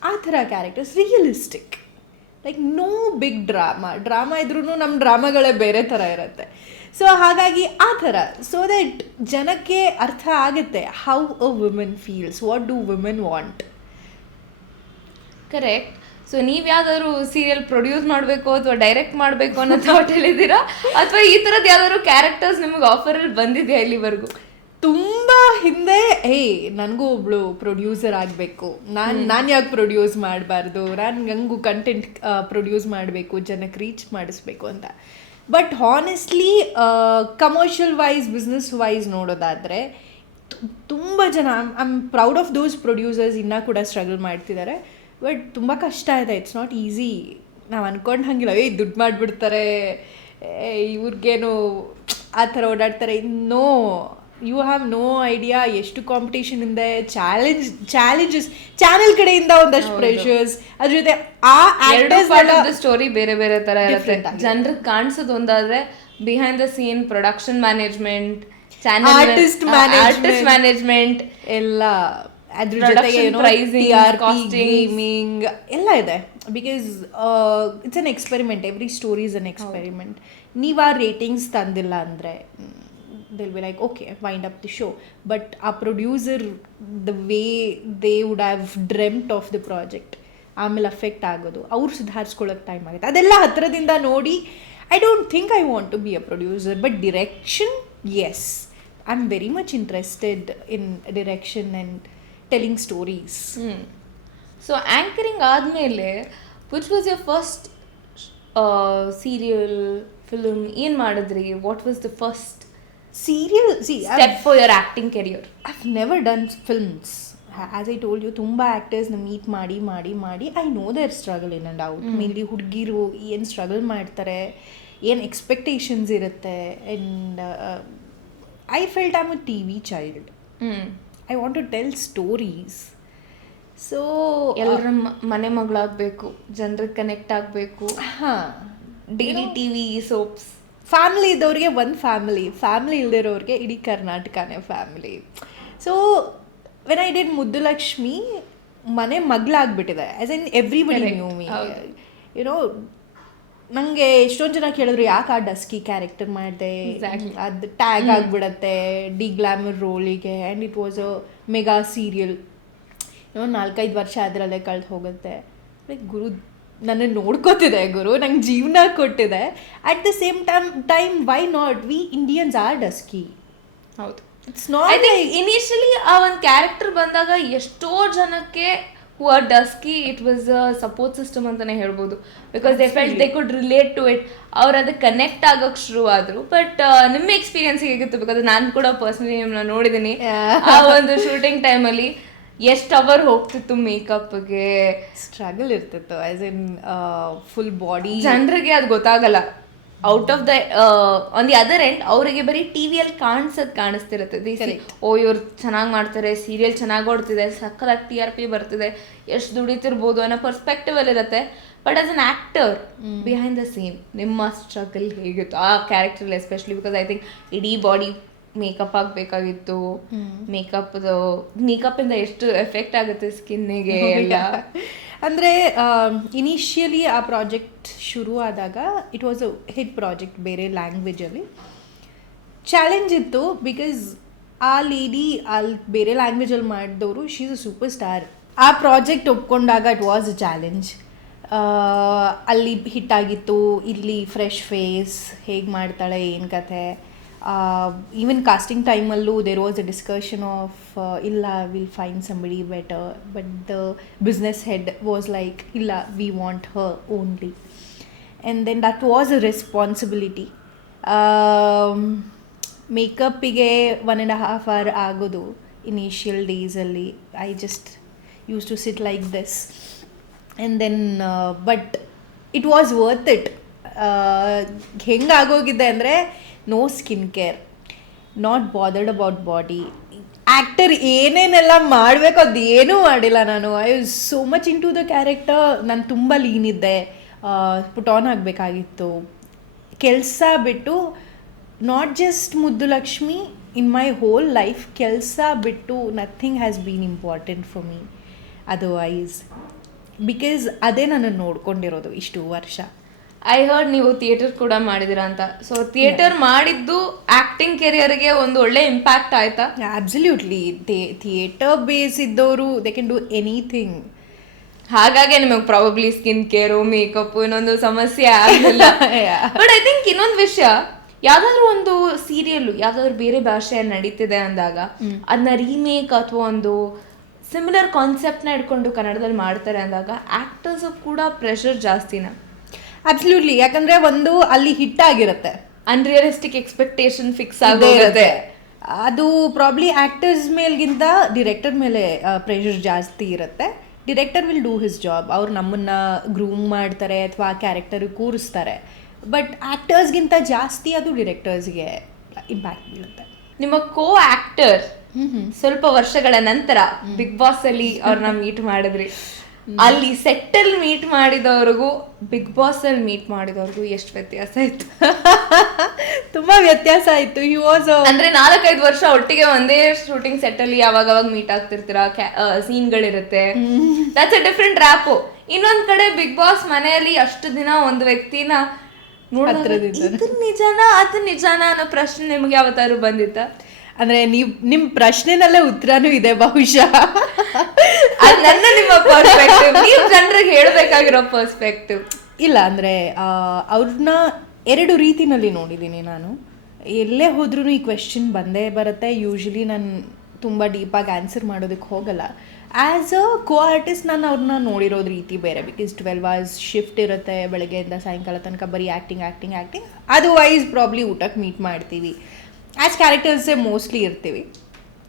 ಆ ಥರ characters realistic, like no big drama ಇದ್ರೂ ನಮ್ಮ ಡ್ರಾಮಾಗಳೇ ಬೇರೆ ಥರ ಇರುತ್ತೆ. ಸೊ ಹಾಗಾಗಿ ಆ ಥರ, ಸೊ ದಟ್ ಜನಕ್ಕೆ ಅರ್ಥ ಆಗುತ್ತೆ how a women feels, what do women want. Correct. So ನೀವು ಯಾವ್ದಾದ್ರು ಸೀರಿಯಲ್ ಪ್ರೊಡ್ಯೂಸ್ ಮಾಡಬೇಕು ಅಥವಾ ಡೈರೆಕ್ಟ್ ಮಾಡಬೇಕು ಅನ್ನೋ ಥಾಟಲ್ಲಿ ಇದ್ದೀರಾ, ಅಥವಾ ಈ ಥರದ್ದು ಯಾವ್ದಾದ್ರು ಕ್ಯಾರೆಕ್ಟರ್ಸ್ ನಿಮಗೆ ಆಫರಲ್ಲಿ ಬಂದಿದೆಯಾ ಇಲ್ಲಿವರೆಗೂ? ತುಂಬ ಹಿಂದೆ ನನಗೂ ಒಬ್ಳು ಪ್ರೊಡ್ಯೂಸರ್ ಆಗಬೇಕು, ನಾನು ಯಾಕೆ ಪ್ರೊಡ್ಯೂಸ್ ಮಾಡಬಾರ್ದು, ನನಗೂ ಕಂಟೆಂಟ್ ಪ್ರೊಡ್ಯೂಸ್ ಮಾಡಬೇಕು, ಜನಕ್ಕೆ ರೀಚ್ ಮಾಡಿಸ್ಬೇಕು ಅಂತ. But honestly commercial wise, business wise ನೋಡೋದಾದರೆ ತುಂಬ ಜನ, I am proud of those producers, ಇನ್ನೂ ಕೂಡ ಸ್ಟ್ರಗಲ್ ಮಾಡ್ತಿದ್ದಾರೆ. ಬಟ್ ತುಂಬ ಕಷ್ಟ ಇದೆ, ಇಟ್ಸ್ ನಾಟ್ ಈಸಿ. ನಾವು ಅಂದ್ಕೊಂಡು ಹಂಗಿಲ್ಲ, ದುಡ್ಡು ಮಾಡಿಬಿಡ್ತಾರೆ, ಇವ್ರಿಗೇನು ಆ ಥರ ಓಡಾಡ್ತಾರೆ. No, you have no idea ಎಷ್ಟು ಕಾಂಪಿಟೇಷನ್ ಇದೆ, ಚಾಲೆಂಜಸ್ ಚಾನೆಲ್ ಕಡೆಯಿಂದ ಒಂದಷ್ಟು ಪ್ರೆಷರ್ಸ್, ಅದ್ರ ಜೊತೆ ಆ ಸ್ಟೋರಿ ಬೇರೆ ಬೇರೆ ಥರ ಇರುತ್ತೆ. ಜನರಿಗೆ ಕಾಣಿಸೋದು ಒಂದಾದ್ರೆ behind the scene production management, artist management ಎಲ್ಲ, ಅದ್ರ ಜೊತೆಗೆ ಗೇಮಿಂಗ್ ಎಲ್ಲ ಇದೆ. Because it's an experiment, every story is an experiment. ನೀವು ಆ ರೇಟಿಂಗ್ಸ್ ತಂದಿಲ್ಲ ಅಂದರೆ they'll be like, okay, wind up the show. But our producer, the way they would have dreamt of the project, ಆಮೇಲೆ ಅಫೆಕ್ಟ್ ಆಗೋದು, ಅವ್ರು ಸುಧಾರಿಸ್ಕೊಳ್ಳೋಕೆ ಟೈಮ್ ಆಗುತ್ತೆ. ಅದೆಲ್ಲ ಹತ್ತಿರದಿಂದ ನೋಡಿ, I don't think I want to be a producer. But direction, yes, I am very much interested in direction and telling stories. So anchoring ಆದಮೇಲೆ which was your first serial, film, ಏನು ಮಾಡಿದ್ರಿ? What was the first serial step for your acting career? I've never done films. As I told you, ತುಂಬ ಆ್ಯಕ್ಟರ್ಸ್ನ ಮೀಟ್ ಮಾಡಿ I know their struggle in and out. Mainly ಹುಡುಗಿರು ಏನು ಸ್ಟ್ರಗಲ್ ಮಾಡ್ತಾರೆ, ಏನು ಎಕ್ಸ್ಪೆಕ್ಟೇಷನ್ಸ್ ಇರುತ್ತೆ. And I felt I am a T V child. I want to tell stories. So ಎಲ್ಲರ ಮನೆ ಮಗಳಾಗಬೇಕು, ಜನರಿಗೆ ಕನೆಕ್ಟ್ ಆಗಬೇಕು. Daily T V soaps. Family ಇದ್ದವ್ರಿಗೆ ಒಂದು ಫ್ಯಾಮಿಲಿ ಇಲ್ದಿರೋರಿಗೆ ಇಡೀ ಕರ್ನಾಟಕನೇ family. So when I did Muddulakshmi, ಮನೆ ಮಗಳಾಗ್ಬಿಟ್ಟಿದೆ. As in everybody knew me. You know, ನನಗೆ ಎಷ್ಟೊಂದು ಜನ ಕೇಳಿದ್ರು ಯಾಕೆ ಆ ಡಸ್ಕಿ ಕ್ಯಾರೆಕ್ಟರ್ ಮಾಡಿದೆ, ಅದು ಟ್ಯಾಗ್ ಆಗಿಬಿಡತ್ತೆ ಡಿ-ಗ್ಲಾಮರ್ ರೋಲಿಗೆ. And it was a mega serial. 4-5 ವರ್ಷ ಅದರಲ್ಲೇ ಕಳೆದು ಹೋಗುತ್ತೆ. ಲೈಕ್ ಗುರು ನನ್ನನ್ನು ನೋಡ್ಕೋತಿದೆ, ಗುರು ನಂಗೆ ಜೀವನ ಕೊಟ್ಟಿದೆ. At the same time why not, we Indians are dusky. ಹೌದು, ಇಟ್ಸ್ ನಾಟ್ ಇನಿಷಿಯಲಿ ಆ ಒಂದು ಕ್ಯಾರೆಕ್ಟರ್ ಬಂದಾಗ ಎಷ್ಟೋ ಜನಕ್ಕೆ who are dusky, it was a support system ಅಂತಲೇ ಹೇಳ್ಬೋದು. Because they felt they could relate to it. ಅವ್ರು ಅದಕ್ಕೆ ಕನೆಕ್ಟ್ ಆಗೋಕ್ಕೆ ಶುರುವಾದರು. ಬಟ್ ನಿಮ್ಮ ಎಕ್ಸ್ಪೀರಿಯನ್ಸ್ ಹೇಗಿತ್ತು? ಬಿಕಾಸ್ ನಾನು ಕೂಡ ಪರ್ಸ್ನಲಿ ನಿಮ್ಮನ್ನ ನೋಡಿದ್ದೀನಿ ಆ ಒಂದು ಶೂಟಿಂಗ್ ಟೈಮಲ್ಲಿ. ಎಷ್ಟು ಅವರ್ ಹೋಗ್ತಿತ್ತು ಮೇಕಪ್ಗೆ? ಸ್ಟ್ರಗಲ್ ಇರ್ತಿತ್ತು. As in full body. ಜನರಿಗೆ ಅದು ಗೊತ್ತಾಗಲ್ಲ. Out of the on the other end ಅವರಿಗೆ ಬರೀ ಟಿ ವಿಯಲ್ಲಿ ಕಾಣಿಸ್ತಿರುತ್ತೆ. ಓ, ಇವ್ರು ಚೆನ್ನಾಗಿ ಮಾಡ್ತಾರೆ, ಸೀರಿಯಲ್ ಚೆನ್ನಾಗಿ ಓಡ್ತಿದೆ, ಸಕ್ಕತ್ತಾಗಿ TRP ಬರ್ತಿದೆ, ಎಷ್ಟು ದುಡಿತಿರ್ಬೋದು ಅನ್ನೋ ಪರ್ಸ್ಪೆಕ್ಟಿವಲ್ಲಿ ಇರುತ್ತೆ. But as an actor behind the scene ನಿಮ್ಮ ಸ್ಟ್ರಗಲ್ ಹೇಗಿತ್ತು ಆ character especially? Because I think ಇಡೀ ಬಾಡಿ ಮೇಕಪ್ ಆಗಬೇಕಾಗಿತ್ತು. ಮೇಕಪ್ಪಿಂದ ಎಷ್ಟು ಎಫೆಕ್ಟ್ ಆಗುತ್ತೆ ಸ್ಕಿನ್ನಿಗೆ ಎಲ್ಲ. ಅಂದರೆ ಇನಿಷಿಯಲಿ ಆ ಪ್ರಾಜೆಕ್ಟ್ ಶುರು ಆದಾಗ it was a hit project. ಬೇರೆ ಲ್ಯಾಂಗ್ವೇಜಲ್ಲಿ ಚಾಲೆಂಜ್ ಇತ್ತು. ಬಿಕಾಸ್ ಆ ಲೇಡಿ ಅಲ್ಲಿ ಬೇರೆ ಲ್ಯಾಂಗ್ವೇಜಲ್ಲಿ ಮಾಡಿದವರು, she is a super star. ಆ ಪ್ರಾಜೆಕ್ಟ್ ಒಪ್ಕೊಂಡಾಗ ಇಟ್ ವಾಸ್ ಅ ಚಾಲೆಂಜ್. ಅಲ್ಲಿ ಹಿಟ್ಟಾಗಿತ್ತು, ಇಲ್ಲಿ ಫ್ರೆಶ್ ಫೇಸ್, ಹೇಗೆ ಮಾಡ್ತಾಳೆ, ಏನು ಕಥೆ. ಈವನ್ ಕಾಸ್ಟಿಂಗ್ ಟೈಮಲ್ಲೂ there was a discussion of ಇಲ್ಲ, will find somebody better. But the business head was like, ಇಲ್ಲ, we want her only. And then that was a responsibility. ಮೇಕಪ್ಪಿಗೆ 1.5 hour ಆಗೋದು ಇನಿಷಿಯಲ್ ಡೇಸಲ್ಲಿ. I just use to sit like this. And then but it was worth it. ಹೆಂಗಾಗೋಗಿದೆ ಅಂದರೆ, no skin care, not bothered about body. Actor ಏನೇನೆಲ್ಲ ಮಾಡಬೇಕು ಅದು ಏನೂ ಮಾಡಿಲ್ಲ ನಾನು. I was so much into the character. ನಾನು ತುಂಬ ಲೀನ್ ಇದ್ದೆ, ಪುಟ್ ಆನ್ ಆಗಬೇಕಾಗಿತ್ತು. ಕೆಲಸ ಬಿಟ್ಟು not just Muddulakshmi, in my whole life ಕೆಲಸ ಬಿಟ್ಟು nothing has been important for me otherwise, because ಅದೇ ನನ್ನನ್ನು ನೋಡ್ಕೊಂಡಿರೋದು ಇಷ್ಟು ವರ್ಷ. ಐ ಹರ್ಡ್ ನೀವು ಥಿಯೇಟರ್ ಕೂಡ ಮಾಡಿದಿರಾ ಅಂತ. ಸೊ ಥಿಯೇಟರ್ ಮಾಡಿದ್ದು ಆಕ್ಟಿಂಗ್ ಕೆರಿಯರ್ಗೆ ಒಂದು ಒಳ್ಳೆ ಇಂಪ್ಯಾಕ್ಟ್ ಆಯ್ತಾ? ಅಬ್ಸಲ್ಯೂಟ್ಲಿ. ಥಿಯೇಟರ್ ಬೇಸ್ ಇದ್ದವರು ದೇ ಕ್ಯಾನ್ ಡೂ ಎನಿಥಿಂಗ್. ಹಾಗಾಗಿ ನಿಮಗೆ ಪ್ರಾಬಬ್ಲಿ ಸ್ಕಿನ್ ಕೇರು, ಮೇಕಪ್ ಇನ್ನೊಂದು ಸಮಸ್ಯೆ ಆಗಲಿಲ್ಲ. ಬಟ್ ಐ ಥಿಂಕ್ ಇನ್ನೊಂದು ವಿಷಯ, ಯಾವ್ದಾದ್ರು ಒಂದು ಸೀರಿಯಲ್ ಯಾವ್ದಾದ್ರು ಬೇರೆ ಭಾಷೆಯಲ್ಲಿ ನಡೀತಿದೆ ಅಂದಾಗ ಅದನ್ನ ರೀಮೇಕ್ ಅಥವಾ ಒಂದು ಸಿಮಿಲರ್ ಕಾನ್ಸೆಪ್ಟ್ನ ಇಟ್ಕೊಂಡು ಕನ್ನಡದಲ್ಲಿ ಮಾಡ್ತಾರೆ ಅಂದಾಗ ಆಕ್ಟರ್ಸ್ ಕೂಡ ಪ್ರೆಷರ್ ಜಾಸ್ತಿನ. ಅಬ್ಸಲ್ಯೂಟ್ಲಿ. ಯಾಕಂದ್ರೆ ಒಂದು ಅಲ್ಲಿ ಹಿಟ್ ಆಗಿರುತ್ತೆ, ಅನ್ರಿಯಲಿಸ್ಟಿಕ್ ಎಕ್ಸ್ಪೆಕ್ಟೇಷನ್ ಫಿಕ್ಸ್ ಆಗಿರುತ್ತೆ. ಅದು ಪ್ರಾಬ್ಲಿ ಆಕ್ಟರ್ಸ್ ಮೇಲ್ಗಿಂತ ಡಿರೆಕ್ಟರ್ ಮೇಲೆ ಪ್ರೆಷರ್ ಜಾಸ್ತಿ ಇರುತ್ತೆ. Director will do his job, ಅವ್ರು ನಮ್ಮನ್ನ ಗ್ರೂಮ್ ಮಾಡ್ತಾರೆ ಅಥವಾ ಆ ಕ್ಯಾರೆಕ್ಟರ್ ಕೂರಿಸ್ತಾರೆ. ಬಟ್ ಆಕ್ಟರ್ಸ್ಗಿಂತ ಜಾಸ್ತಿ ಅದು ಡಿರೆಕ್ಟರ್ಸ್ಗೆ ಇಂಪ್ಯಾಕ್ಟ್ ಬೀಳುತ್ತೆ. ನಿಮ್ಮ ಕೋ ಆಕ್ಟರ್ ಸ್ವಲ್ಪ ವರ್ಷಗಳ ನಂತರ ಬಿಗ್ ಬಾಸ್ ಅಲ್ಲಿ ಅವ್ರನ್ನ ಮೀಟ್ ಮಾಡಿದ್ರಿ. ಅಲ್ಲಿ ಸೆಟ್ಟಲ್ ಮೀಟ್ ಮಾಡಿದವ್ರಿಗೂ ಬಿಗ್ ಬಾಸ್ ಅಲ್ಲಿ ಮೀಟ್ ಮಾಡಿದವ್ರಿಗೂ ಎಷ್ಟು ವ್ಯತ್ಯಾಸ ಆಯ್ತು? ತುಂಬಾ ವ್ಯತ್ಯಾಸ ಆಯ್ತು. ಹಿ ವಾಸ್ ಅಂದ್ರೆ 4-5 ವರ್ಷ ಒಟ್ಟಿಗೆ ಒಂದೇ ಶೂಟಿಂಗ್ ಸೆಟ್ ಅಲ್ಲಿ ಯಾವಾಗ ಮೀಟ್ ಆಗ್ತಿರ್ತೀರಾ, ಸೀನ್ಗಳಿರುತ್ತೆ, ದಟ್ಸ್ ಅ ಡಿಫ್ರೆಂಟ್ ರ್ಯಾಪು. ಇನ್ನೊಂದ್ ಕಡೆ ಬಿಗ್ ಬಾಸ್ ಮನೆಯಲ್ಲಿ ಅಷ್ಟು ದಿನ ಒಂದು ವ್ಯಕ್ತಿನ ಇದು ನಿಜಾನ ಅದು ನಿಜಾನ ಅನ್ನೋ ಪ್ರಶ್ನೆ ನಿಮ್ಗೆ ಯಾವತ್ತಾದ್ರು ಬಂದಿತ್ತ? ಅಂದ್ರೆ ನಿಮ್ಮ ಪ್ರಶ್ನೆನಲ್ಲೇ ಉತ್ತರನೂ ಇದೆ ಬಹುಶಃ. ಅದು ನನ್ನ ನಿಮ್ಮ ಪರ್ಸ್ಪೆಕ್ಟಿವ್, ನೀವು ಜನರಿಗೆ ಹೇಳ್ಬೇಕಾಗಿರೋ ಪರ್ಸ್ಪೆಕ್ಟಿವ್. ಇಲ್ಲ ಅಂದ್ರೆ ಅವ್ರನ್ನ 2 ರೀತಿನಲ್ಲಿ ನೋಡಿದ್ದೀನಿ ನಾನು. ಎಲ್ಲೇ ಹೋದ್ರೂ ಈ ಕ್ವೆಶ್ಚನ್ ಬಂದೇ ಬರುತ್ತೆ. ಯೂಶಲಿ ನಾನು ತುಂಬ ಡೀಪಾಗಿ ಆನ್ಸರ್ ಮಾಡೋದಕ್ಕೆ ಹೋಗಲ್ಲ. ಆ್ಯಸ್ ಅ ಕೋ ಆರ್ಟಿಸ್ಟ್ ನಾನು ಅವ್ರನ್ನ ನೋಡಿರೋದು ರೀತಿ ಬೇರೆ. ಬಿಕಾಸ್ 12 hours ಶಿಫ್ಟ್ ಇರುತ್ತೆ, ಬೆಳಗ್ಗೆಯಿಂದ ಸಾಯಂಕಾಲ ತನಕ ಬರೀ ಆ್ಯಕ್ಟಿಂಗ್. ಅದರ್ವೈಸ್ ಪ್ರಾಬ್ಲಿ ಊಟಕ್ಕೆ ಮೀಟ್ ಮಾಡ್ತೀವಿ. ಆ್ಯಸ್ ಕ್ಯಾರೆಕ್ಟರ್ಸೇ ಮೋಸ್ಟ್ಲಿ ಇರ್ತೀವಿ.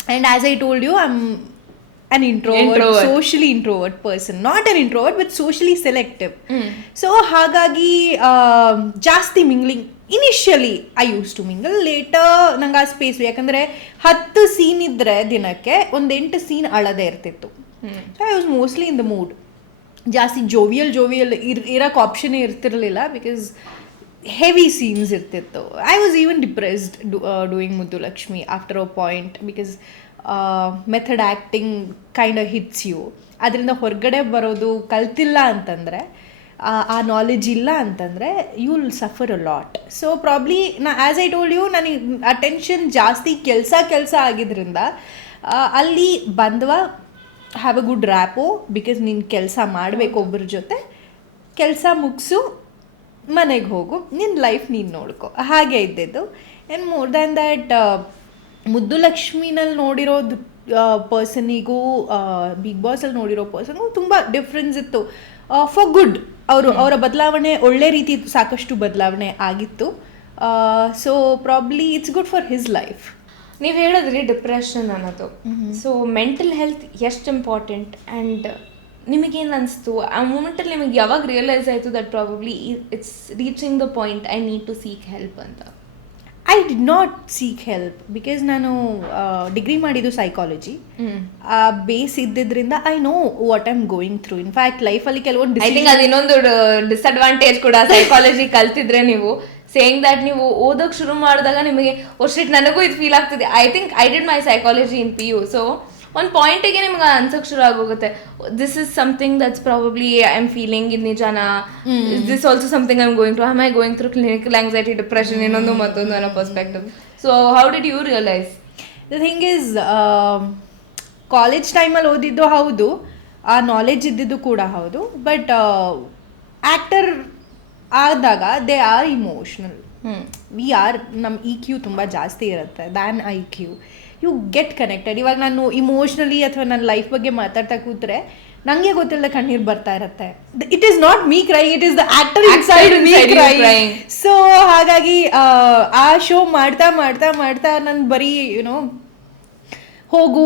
And as I told you, I am an introvert, socially introvert person, not an introvert but socially selective. So ಹಾಗಾಗಿ ಜಾಸ್ತಿ mingling. Initially I use to mingle, later ನಂಗೆ ಆ ಸ್ಪೇಸ್, ಯಾಕಂದರೆ 10 ಸೀನ್ ಇದ್ದರೆ ದಿನಕ್ಕೆ ಒಂದು 8 ಸೀನ್ ಅಳದೇ ಇರ್ತಿತ್ತು. So I was mostly in the mood. ಜಾಸ್ತಿ ಜೋವಿಯಲ್ ಇರೋಕ್ಕೆ ಆಪ್ಷನೇ ಇರ್ತಿರಲಿಲ್ಲ, ಬಿಕಾಸ್ ಹೆವಿ ಸೀನ್ಸ್ ಇರ್ತಿತ್ತು. I was even depressed doing Muddulakshmi after a point, because method acting kind hits you. ಅದರಿಂದ ಹೊರಗಡೆ ಬರೋದು ಕಲ್ತಿಲ್ಲ ಅಂತಂದರೆ, ಆ ನಾಲೆಜ್ ಇಲ್ಲ ಅಂತಂದರೆ you will suffer a lot. So probably as I told you, ನನಗೆ ಅಟೆನ್ಷನ್ ಜಾಸ್ತಿ ಕೆಲಸ ಆಗಿದ್ದರಿಂದ ಅಲ್ಲಿ ಬಂದವ have a good rapport, because ನೀನು ಕೆಲಸ ಮಾಡಬೇಕು ಒಬ್ಬರ ಜೊತೆ, ಕೆಲಸ ಮುಗಿಸು ಮನೆಗೆ ಹೋಗು, ನಿನ್ನ ಲೈಫ್ ನೀನು ನೋಡ್ಕೊ, ಹಾಗೆ ಇದ್ದಿದ್ದು. ಆ್ಯಂಡ್ ಮೋರ್ ದ್ಯಾನ್ ದ್ಯಾಟ್, ಮುದ್ದುಲಕ್ಷ್ಮಿನಲ್ಲಿ ನೋಡಿರೋದು ಪರ್ಸನಿಗೂ ಬಿಗ್ ಬಾಸಲ್ಲಿ ನೋಡಿರೋ ಪರ್ಸನ್ಗೂ ತುಂಬ ಡಿಫ್ರೆನ್ಸ್ ಇತ್ತು. For good. ಅವರ ಬದಲಾವಣೆ ಒಳ್ಳೆ ರೀತಿ ಸಾಕಷ್ಟು ಬದಲಾವಣೆ ಆಗಿತ್ತು. So probably it's good for his life. ನೀವು ಹೇಳಿದ್ರಿ ಡಿಪ್ರೆಷನ್ ಅನ್ನೋದು. ಸೊ ಮೆಂಟಲ್ ಹೆಲ್ತ್ ಎಷ್ಟು ಇಂಪಾರ್ಟೆಂಟ್, ಆ್ಯಂಡ್ ನಿಮಗೇನು ಅನಿಸ್ತು ಆ ಮೂಮೆಂಟಲ್ಲಿ? ನಿಮಗೆ ಯಾವಾಗ ರಿಯಲೈಸ್ ಆಯಿತು that probably it's reaching the point I need to seek help ಅಂತ? I did not seek help, because ನಾನು ಡಿಗ್ರಿ ಮಾಡಿದ್ದು ಸೈಕಾಲಜಿ. ಬೇಸ್ ಇದ್ದಿದ್ದರಿಂದ I know what I am going through. In fact ಲೈಫಲ್ಲಿ ಕೆಲವೊಂದು ಐ ಥಿಂಕ್ ಅದು ಇನ್ನೊಂದು ಡಿಸ್ಅಡ್ವಾಂಟೇಜ್ ಕೂಡ, ಸೈಕಾಲಜಿ ಕಲ್ತಿದ್ರೆ ನೀವು ಸೇಯಿಂಗ್ ದ್ಯಾಟ್ ನೀವು ಓದೋಕೆ ಶುರು ಮಾಡಿದಾಗ ನಿಮಗೆ ಶಿಟ್ ನನಗೂ ಇದು ಫೀಲ್ ಆಗ್ತಿದೆ. I think I did my psychology in PU. So ಒಂದು ಪಾಯಿಂಟಿಗೆ ನಿಮ್ಗೆ ಅನ್ಸೋಕೆ ಶುರು ಆಗೋಗುತ್ತೆ, this is something that's probably I am feeling, ಇದು ನಿಜಾನ, this also something I am going to, I going through clinical anxiety, depression, ಇನ್ನೊಂದು ಮತ್ತೊಂದು ಅನ್ನೋ perspective. So how did you realise? The thing is, college ಟೈಮಲ್ಲಿ ಓದಿದ್ದು ಹೌದು, ಆ ನಾಲೆಜ್ ಇದ್ದಿದ್ದು ಕೂಡ ಹೌದು. ಬಟ್ ಆ್ಯಕ್ಟರ್ ಆದಾಗ ದೇ ಆರ್ ಇಮೋಷ್ನಲ್. ನಮ್ಮ EQ ತುಂಬ ಜಾಸ್ತಿ ಇರುತ್ತೆ than IQ. You get connected. ಇವಾಗ ನಾನು ಇಮೋಷ್ನಲಿ ಅಥವಾ ನನ್ನ ಲೈಫ್ ಬಗ್ಗೆ ಮಾತಾಡ್ತಾ ಕೂತ್ರೆ ನನಗೆ ಗೊತ್ತಿಲ್ಲ ಕಣ್ಣೀರು ಬರ್ತಾ ಇರುತ್ತೆ. It is not me crying, it is the actor inside me crying. So ಹಾಗಾಗಿ ಆ ಶೋ ಮಾಡ್ತಾ ನಾನು ಬರೀ ಹೋಗು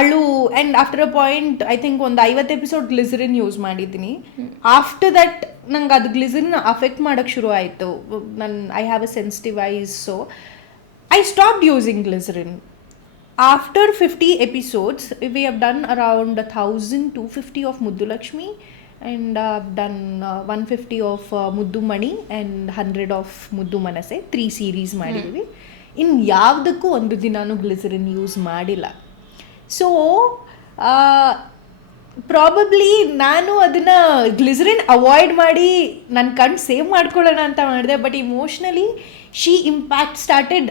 ಅಳು. And after a point I think ಒಂದು 50 ಎಪಿಸೋಡ್ ಗ್ಲಿಸರಿನ್ ಯೂಸ್ ಮಾಡಿದ್ದೀನಿ. ಆಫ್ಟರ್ ದಟ್ ನಂಗೆ ಅದು ಗ್ಲಿಸರಿನ್ ಅಫೆಕ್ಟ್ ಮಾಡೋಕ್ಕೆ ಶುರು ಆಯಿತು. I have a sensitive ice, so I stopped using glycerine. After 50 episodes, we have done around 1,250 of Muddulakshmi, and done 150 of ಮುದ್ದು ಮಣಿ ಆ್ಯಂಡ್ 100 ಆಫ್ ಮುದ್ದು ಮನಸೆ 3 ಸೀರೀಸ್ ಮಾಡಿದ್ದೀವಿ. ಇನ್ನು ಯಾವುದಕ್ಕೂ ಒಂದು ದಿನಾನೂ ಗ್ಲಿಸರಿನ್ ಯೂಸ್ ಮಾಡಿಲ್ಲ. ಸೊ ಪ್ರಾಬಬ್ಲಿ ನಾನು ಅದನ್ನು ಗ್ಲಿಸರಿನ್ ಅವಾಯ್ಡ್ ಮಾಡಿ ನನ್ನ ಕಣ್ಣು ಸೇವ್ ಮಾಡ್ಕೊಳ್ಳೋಣ ಅಂತ ಮಾಡಿದೆ, but emotionally she impact started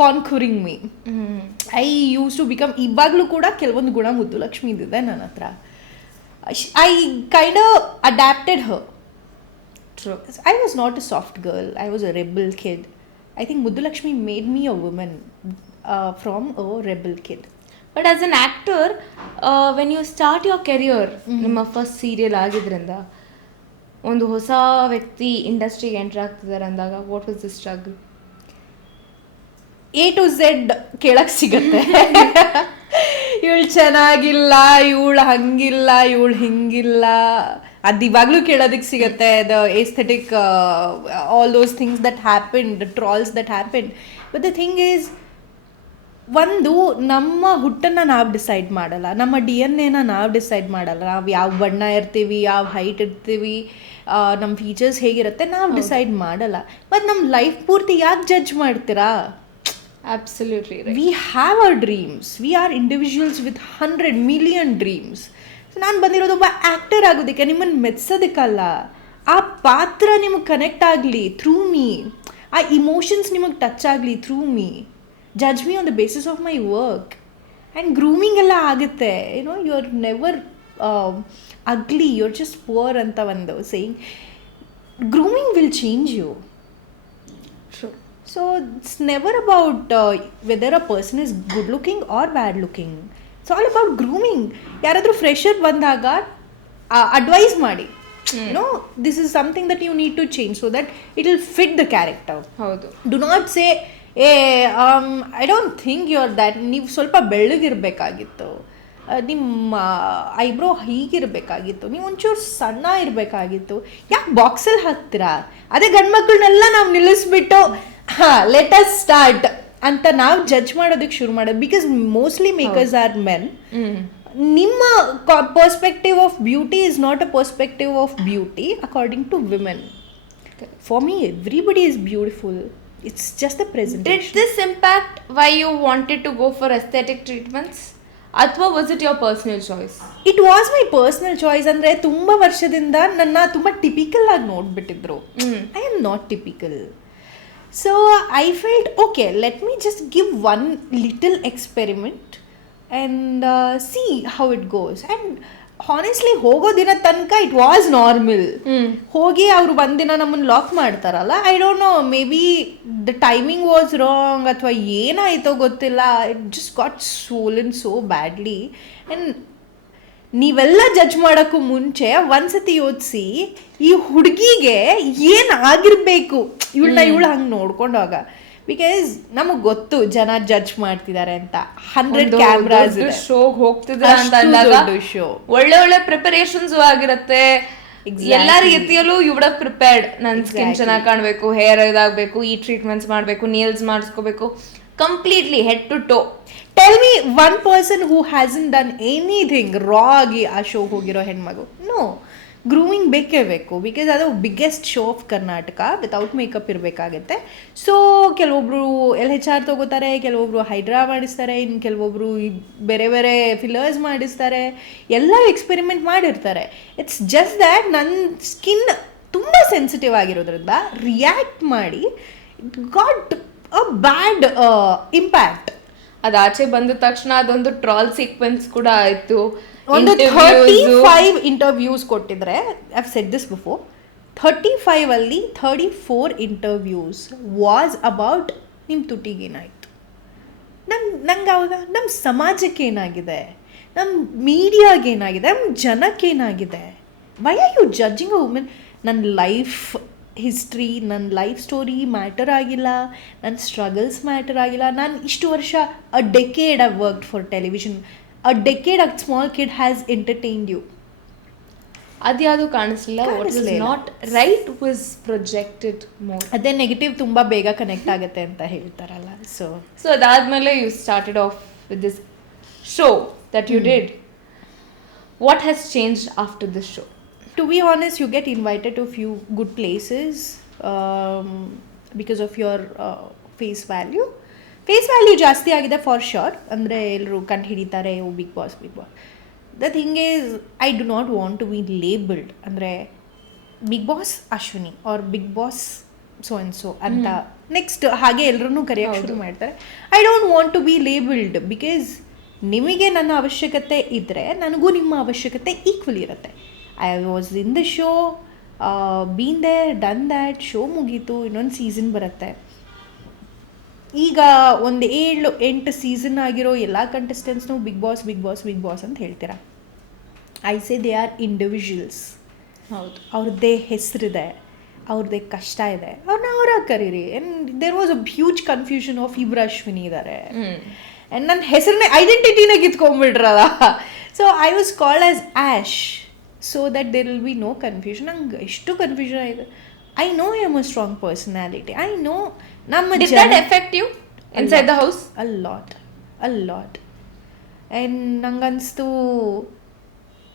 conquering me. I use to become, ಇವಾಗಲೂ ಕೂಡ ಕೆಲವೊಂದು ಗುಣ ಮುದ್ದು ಲಕ್ಷ್ಮಿ ಇದ್ದಿದೆ ನನ್ನ ಹತ್ರ. I kind adapted her. True. I was not a soft girl. I was a rebel kid. I think Muddu Lakshmi made me a woman from a rebel kid. But as an actor when you start your career, ನಿಮ್ಮ ಫಸ್ಟ್ ಸೀರಿಯಲ್ ಆಗಿದ್ರಿಂದ ಒಂದು ಹೊಸ ವ್ಯಕ್ತಿ ಇಂಡಸ್ಟ್ರಿಗೆ ಎಂಟ್ರ್ ಆಗ್ತಿದ್ದಾರೆ ಅಂದಾಗ what was the struggle? A to Z ಕೇಳಕ್ಕೆ ಸಿಗತ್ತೆ. ಇವಳು ಚೆನ್ನಾಗಿಲ್ಲ, ಇವಳು ಹಂಗಿಲ್ಲ, ಇವಳು ಹಿಂಗಿಲ್ಲ, ಅದು ಇವಾಗಲೂ ಕೇಳೋದಕ್ಕೆ ಸಿಗತ್ತೆ. The aesthetic, all those things that happen, the ಟ್ರಾಲ್ಸ್ that happen. But the thing is, ಒಂದು ನಮ್ಮ ಹುಟ್ಟನ್ನು ನಾವು ಡಿಸೈಡ್ ಮಾಡಲ್ಲ, ನಮ್ಮ DNA ನಾವು ಡಿಸೈಡ್ ಮಾಡಲ್ಲ. ನಾವು ಯಾವ ಬಣ್ಣ ಇರ್ತೀವಿ, ಯಾವ ಹೈಟ್ ಇರ್ತೀವಿ, ನಮ್ಮ ಫೀಚರ್ಸ್ ಹೇಗಿರುತ್ತೆ ನಾವು ಡಿಸೈಡ್ ಮಾಡಲ್ಲ. ಮತ್ತು ನಮ್ಮ ಲೈಫ್ ಪೂರ್ತಿ ಯಾಕೆ ಜಡ್ಜ್ ಮಾಡ್ತೀರಾ? Absolutely right. We have our dreams. We are individuals with 100 million dreams. So ನಾನು ಬಂದಿರೋದು ಒಬ್ಬ ಆ್ಯಕ್ಟರ್ ಆಗೋದಕ್ಕೆ, ನಿಮ್ಮನ್ನು ಮೆಚ್ಚೋದಕ್ಕಲ್ಲ. ಆ ಪಾತ್ರ ನಿಮಗೆ ಕನೆಕ್ಟ್ ಆಗಲಿ ಥ್ರೂ ಮೀ, ಆ ಇಮೋಷನ್ಸ್ ನಿಮಗೆ ಟಚ್ ಆಗಲಿ through me. Judge me on the basis of my work. And grooming ಎಲ್ಲ ಆಗುತ್ತೆ. You are never ugly, you are just poor ಅಂತ ಒಂದು saying. Grooming will change you. True. So it's never about whether a person is good looking or bad looking. It's all about grooming. ಯಾರಾದರೂ ಫ್ರೆಶರ್ ಬಂದಾಗ ಅಡ್ವೈಸ್ ಮಾಡಿ, this is something that you need to change so that it will fit the character. ಹೌದು. Do not say, I don't think you're that. ನೀವು ಸ್ವಲ್ಪ ಬೆಳ್ಳಗಿರಬೇಕಾಗಿತ್ತು, ನಿಮ್ಮ ಐಬ್ರೋ ಹೀಗಿರಬೇಕಾಗಿತ್ತು, ನೀವು ಒಂಚೂರು ಸಣ್ಣ ಇರಬೇಕಾಗಿತ್ತು, ಯಾಕೆ ಬಾಕ್ಸಲ್ಲಿ ಹಾಕ್ತೀರಾ? ಅದೇ ಗಂಡು ಮಕ್ಕಳನ್ನೆಲ್ಲ ನಾವು ನಿಲ್ಲಿಸ್ಬಿಟ್ಟು ಲೆಟ್ ಅಸ್ ಸ್ಟಾರ್ಟ್ ಅಂತ ನಾವು ಜಡ್ಜ್ ಮಾಡೋದಕ್ಕೆ ಶುರು ಮಾಡೋದು. Because mostly makers are men. ನಿಮ್ಮ perspective of beauty is not a perspective of beauty according to women. For me everybody is beautiful. It's just the presentation. Did this impact why you wanted to go for aesthetic treatments? ಅಥವಾ was it your personal choice? It was my personal choice. ಅಂದರೆ ತುಂಬ ವರ್ಷದಿಂದ ನನ್ನ ತುಂಬ ಟಿಪಿಕಲ್ ಆಗಿ ನೋಡಿಬಿಟ್ಟಿದ್ರು. I am not typical. So I felt okay, let me just give one little experiment and see how it goes. And honestly ಹೋಗೋ ದಿನ ತನಕ ಇಟ್ ವಾಸ್ ನಾರ್ಮಲ್. ಹೋಗಿ ಅವರು ಒಂದಿನ ನಮ್ಮನ್ನು ಲಾಕ್ ಮಾಡ್ತಾರಲ್ಲ, I don't no, may be the timing was wrong ಅಥವಾ ಏನಾಯಿತೋ ಗೊತ್ತಿಲ್ಲ. It just got Solan so badly. And ನೀವೆಲ್ಲ ಜಡ್ಜ್ ಮಾಡೋಕ್ಕೂ ಮುಂಚೆ ಒಂದ್ಸತಿ ಯೋಚಿಸಿ, ಈ ಹುಡುಗಿಗೆ ಏನು ಆಗಿರಬೇಕು ಇವಳು ಹಂಗೆ ನೋಡ್ಕೊಂಡಾಗ. ಬಿಕಾಸ್ ನಮಗೆ ಗೊತ್ತು ಜನ ಜಡ್ಜ್ ಮಾಡ್ತಿದ್ದಾರೆ ಅಂತ. 100 ಕ್ಯಾಮ್ರಾಸ್ ಶೋಗ್ ಹೋಗ್ತಿದ್ದಾರೆ ಅಂತ ಅಂದಾಗ ಶೋ ಒಳ್ಳೆ ಒಳ್ಳೆ ಪ್ರಿಪರೇಷನ್ಸ್ ಆಗಿರುತ್ತೆ. ಎಲ್ಲಾ ರೀತಿಯಲ್ಲೂ ಯು ವುಡ್ ಹ್ಯಾವ್ ಪ್ರಿಪೇರ್ಡ್. ನನ್ನ ಸ್ಕಿನ್ ಚೆನ್ನಾಗಿ ಕಾಣಬೇಕು, ಹೇರ್ ಇದಾಗಬೇಕು, ಈ ಟ್ರೀಟ್ಮೆಂಟ್ಸ್ ಮಾಡಬೇಕು, ನೇಲ್ಸ್ ಮಾಡಿಸ್ಕೋಬೇಕು, completely head to toe. Tell me one person who hasn't done anything raw ಆಗಿ ಆ ಶೋ ಹೋಗಿರೋ ಹೆಣ್ಮಗು? ನೋ. ಗ್ರೂಮಿಂಗ್ ಬೇಕೇ ಬೇಕು. ಬಿಕಾಸ್ ಅದು biggest show of Karnataka. Without makeup ಇರಬೇಕಾಗತ್ತೆ. ಸೊ ಕೆಲವೊಬ್ರು LHR ತೊಗೋತಾರೆ, ಕೆಲವೊಬ್ರು ಹೈಡ್ರಾ ಮಾಡಿಸ್ತಾರೆ, ಇನ್ನು ಕೆಲವೊಬ್ರು ಬೇರೆ ಬೇರೆ ಫಿಲ್ಲರ್ಸ್ ಮಾಡಿಸ್ತಾರೆ, ಎಲ್ಲ ಎಕ್ಸ್ಪೆರಿಮೆಂಟ್ ಮಾಡಿರ್ತಾರೆ. ಇಟ್ಸ್ ಜಸ್ಟ್ ದ್ಯಾಟ್ ನನ್ನ ಸ್ಕಿನ್ ತುಂಬ ಸೆನ್ಸಿಟಿವ್ ಆಗಿರೋದ್ರಿಂದ ರಿಯಾಕ್ಟ್ ಮಾಡಿ it got a bad impact. ಅದು ಆಚೆ ಬಂದ ತಕ್ಷಣ ಅದೊಂದು ಟ್ರಾಲ್ ಸೀಕ್ವೆನ್ಸ್ ಕೂಡ ಆಯಿತು. ಒಂದು 35 ಇಂಟರ್ವ್ಯೂಸ್ ಕೊಟ್ಟಿದ್ರೆ, I have said this before, 35 ಅಲ್ಲಿ 34 ಇಂಟರ್ವ್ಯೂಸ್ ವಾಸ್ ಅಬೌಟ್ ನಿಮ್ಮ ತುಟಿಗೇನಾಯಿತು, ನಂಗೆ ಅವಾಗ ನಮ್ಮ ಸಮಾಜಕ್ಕೆ ಏನಾಗಿದೆ, ನಮ್ಮ ಮೀಡಿಯಾಗೇನಾಗಿದೆ, ನಮ್ಮ ಜನಕ್ಕೇನಾಗಿದೆ. Why are you judging a woman? ನನ್ನ ಲೈಫ್ ಹಿಸ್ಟ್ರಿ, ನನ್ನ ಲೈಫ್ ಸ್ಟೋರಿ ಮ್ಯಾಟರ್ ಆಗಿಲ್ಲ, ನನ್ನ ಸ್ಟ್ರಗಲ್ಸ್ ಮ್ಯಾಟರ್ ಆಗಿಲ್ಲ. ನಾನು ಇಷ್ಟು ವರ್ಷ a decade I worked for television. A decade a small kid has entertained you. ಅದ್ಯಾವುದು ಕಾಣಿಸ್ಲಿಲ್ಲ. What is not right was projected more. ಅದೇ ನೆಗೆಟಿವ್ ತುಂಬ ಬೇಗ ಕನೆಕ್ಟ್ ಆಗುತ್ತೆ ಅಂತ ಹೇಳ್ತಾರಲ್ಲ. ಸೊ ಅದಾದ್ಮೇಲೆ you started off with this show that you did. What has changed after this show? To be honest, you get invited to a few good places because of your face value. Face value ಜಾಸ್ತಿ ಆಗಿದೆ ಫಾರ್ ಶ್ಯೂರ್. ಅಂದರೆ ಎಲ್ಲರೂ ಕಂಡು ಹಿಡಿತಾರೆ Bigg Boss. The thing is I do not want to be labelled. ಅಂದರೆ Bigg Boss Ashwini or Bigg Boss so and so ಅಂತ ನೆಕ್ಸ್ಟ್ ಹಾಗೆ ಎಲ್ಲರೂ ಕರೆಯೋಕ್ಕೆ ಶುರು ಮಾಡ್ತಾರೆ. I don't want to be labelled because ನಿಮಗೆ ನನ್ನ ಅವಶ್ಯಕತೆ ಇದ್ದರೆ ನನಗೂ ನಿಮ್ಮ ಅವಶ್ಯಕತೆ ಈಕ್ವಲ್ ಇರುತ್ತೆ. I was in the show, been there, done that, show ಮುಗೀತು, ಇನ್ನೊಂದು ಸೀಸನ್ ಬರುತ್ತೆ. ಈಗ ಒಂದು 7-8 ಸೀಸನ್ ಆಗಿರೋ ಎಲ್ಲ ಕಂಟೆಸ್ಟೆಂಟ್ಸ್ನೂ ಬಿಗ್ ಬಾಸ್ ಅಂತ ಹೇಳ್ತೀರಾ. I say they are individuals. ಹೌದು, ಅವ್ರದ್ದೇ ಹೆಸರಿದೆ, ಅವ್ರದ್ದೇ ಕಷ್ಟ ಇದೆ, ಅವ್ರನ್ನ ಕರೀರಿ. And there was a huge confusion of ಇಬ್ರು ಅಶ್ವಿನಿ ಇದ್ದಾರೆ. ಆ್ಯಂಡ್ ನನ್ನ ಹೆಸರನ್ನೇ ಐಡೆಂಟಿಟಿನೇ ಕಿತ್ಕೊಂಡ್ಬಿಟ್ರಲ್ಲ. So I was called as Ash so that there will be no confusion. ನಂಗೆ ಎಷ್ಟು ಕನ್ಫ್ಯೂಷನ್ ಆಯಿತು. I know I am a strong personality. I know ನಮ್ಮ Did that affect you inside the house? A lot. And ನಂಗನ್ನಿಸ್ತು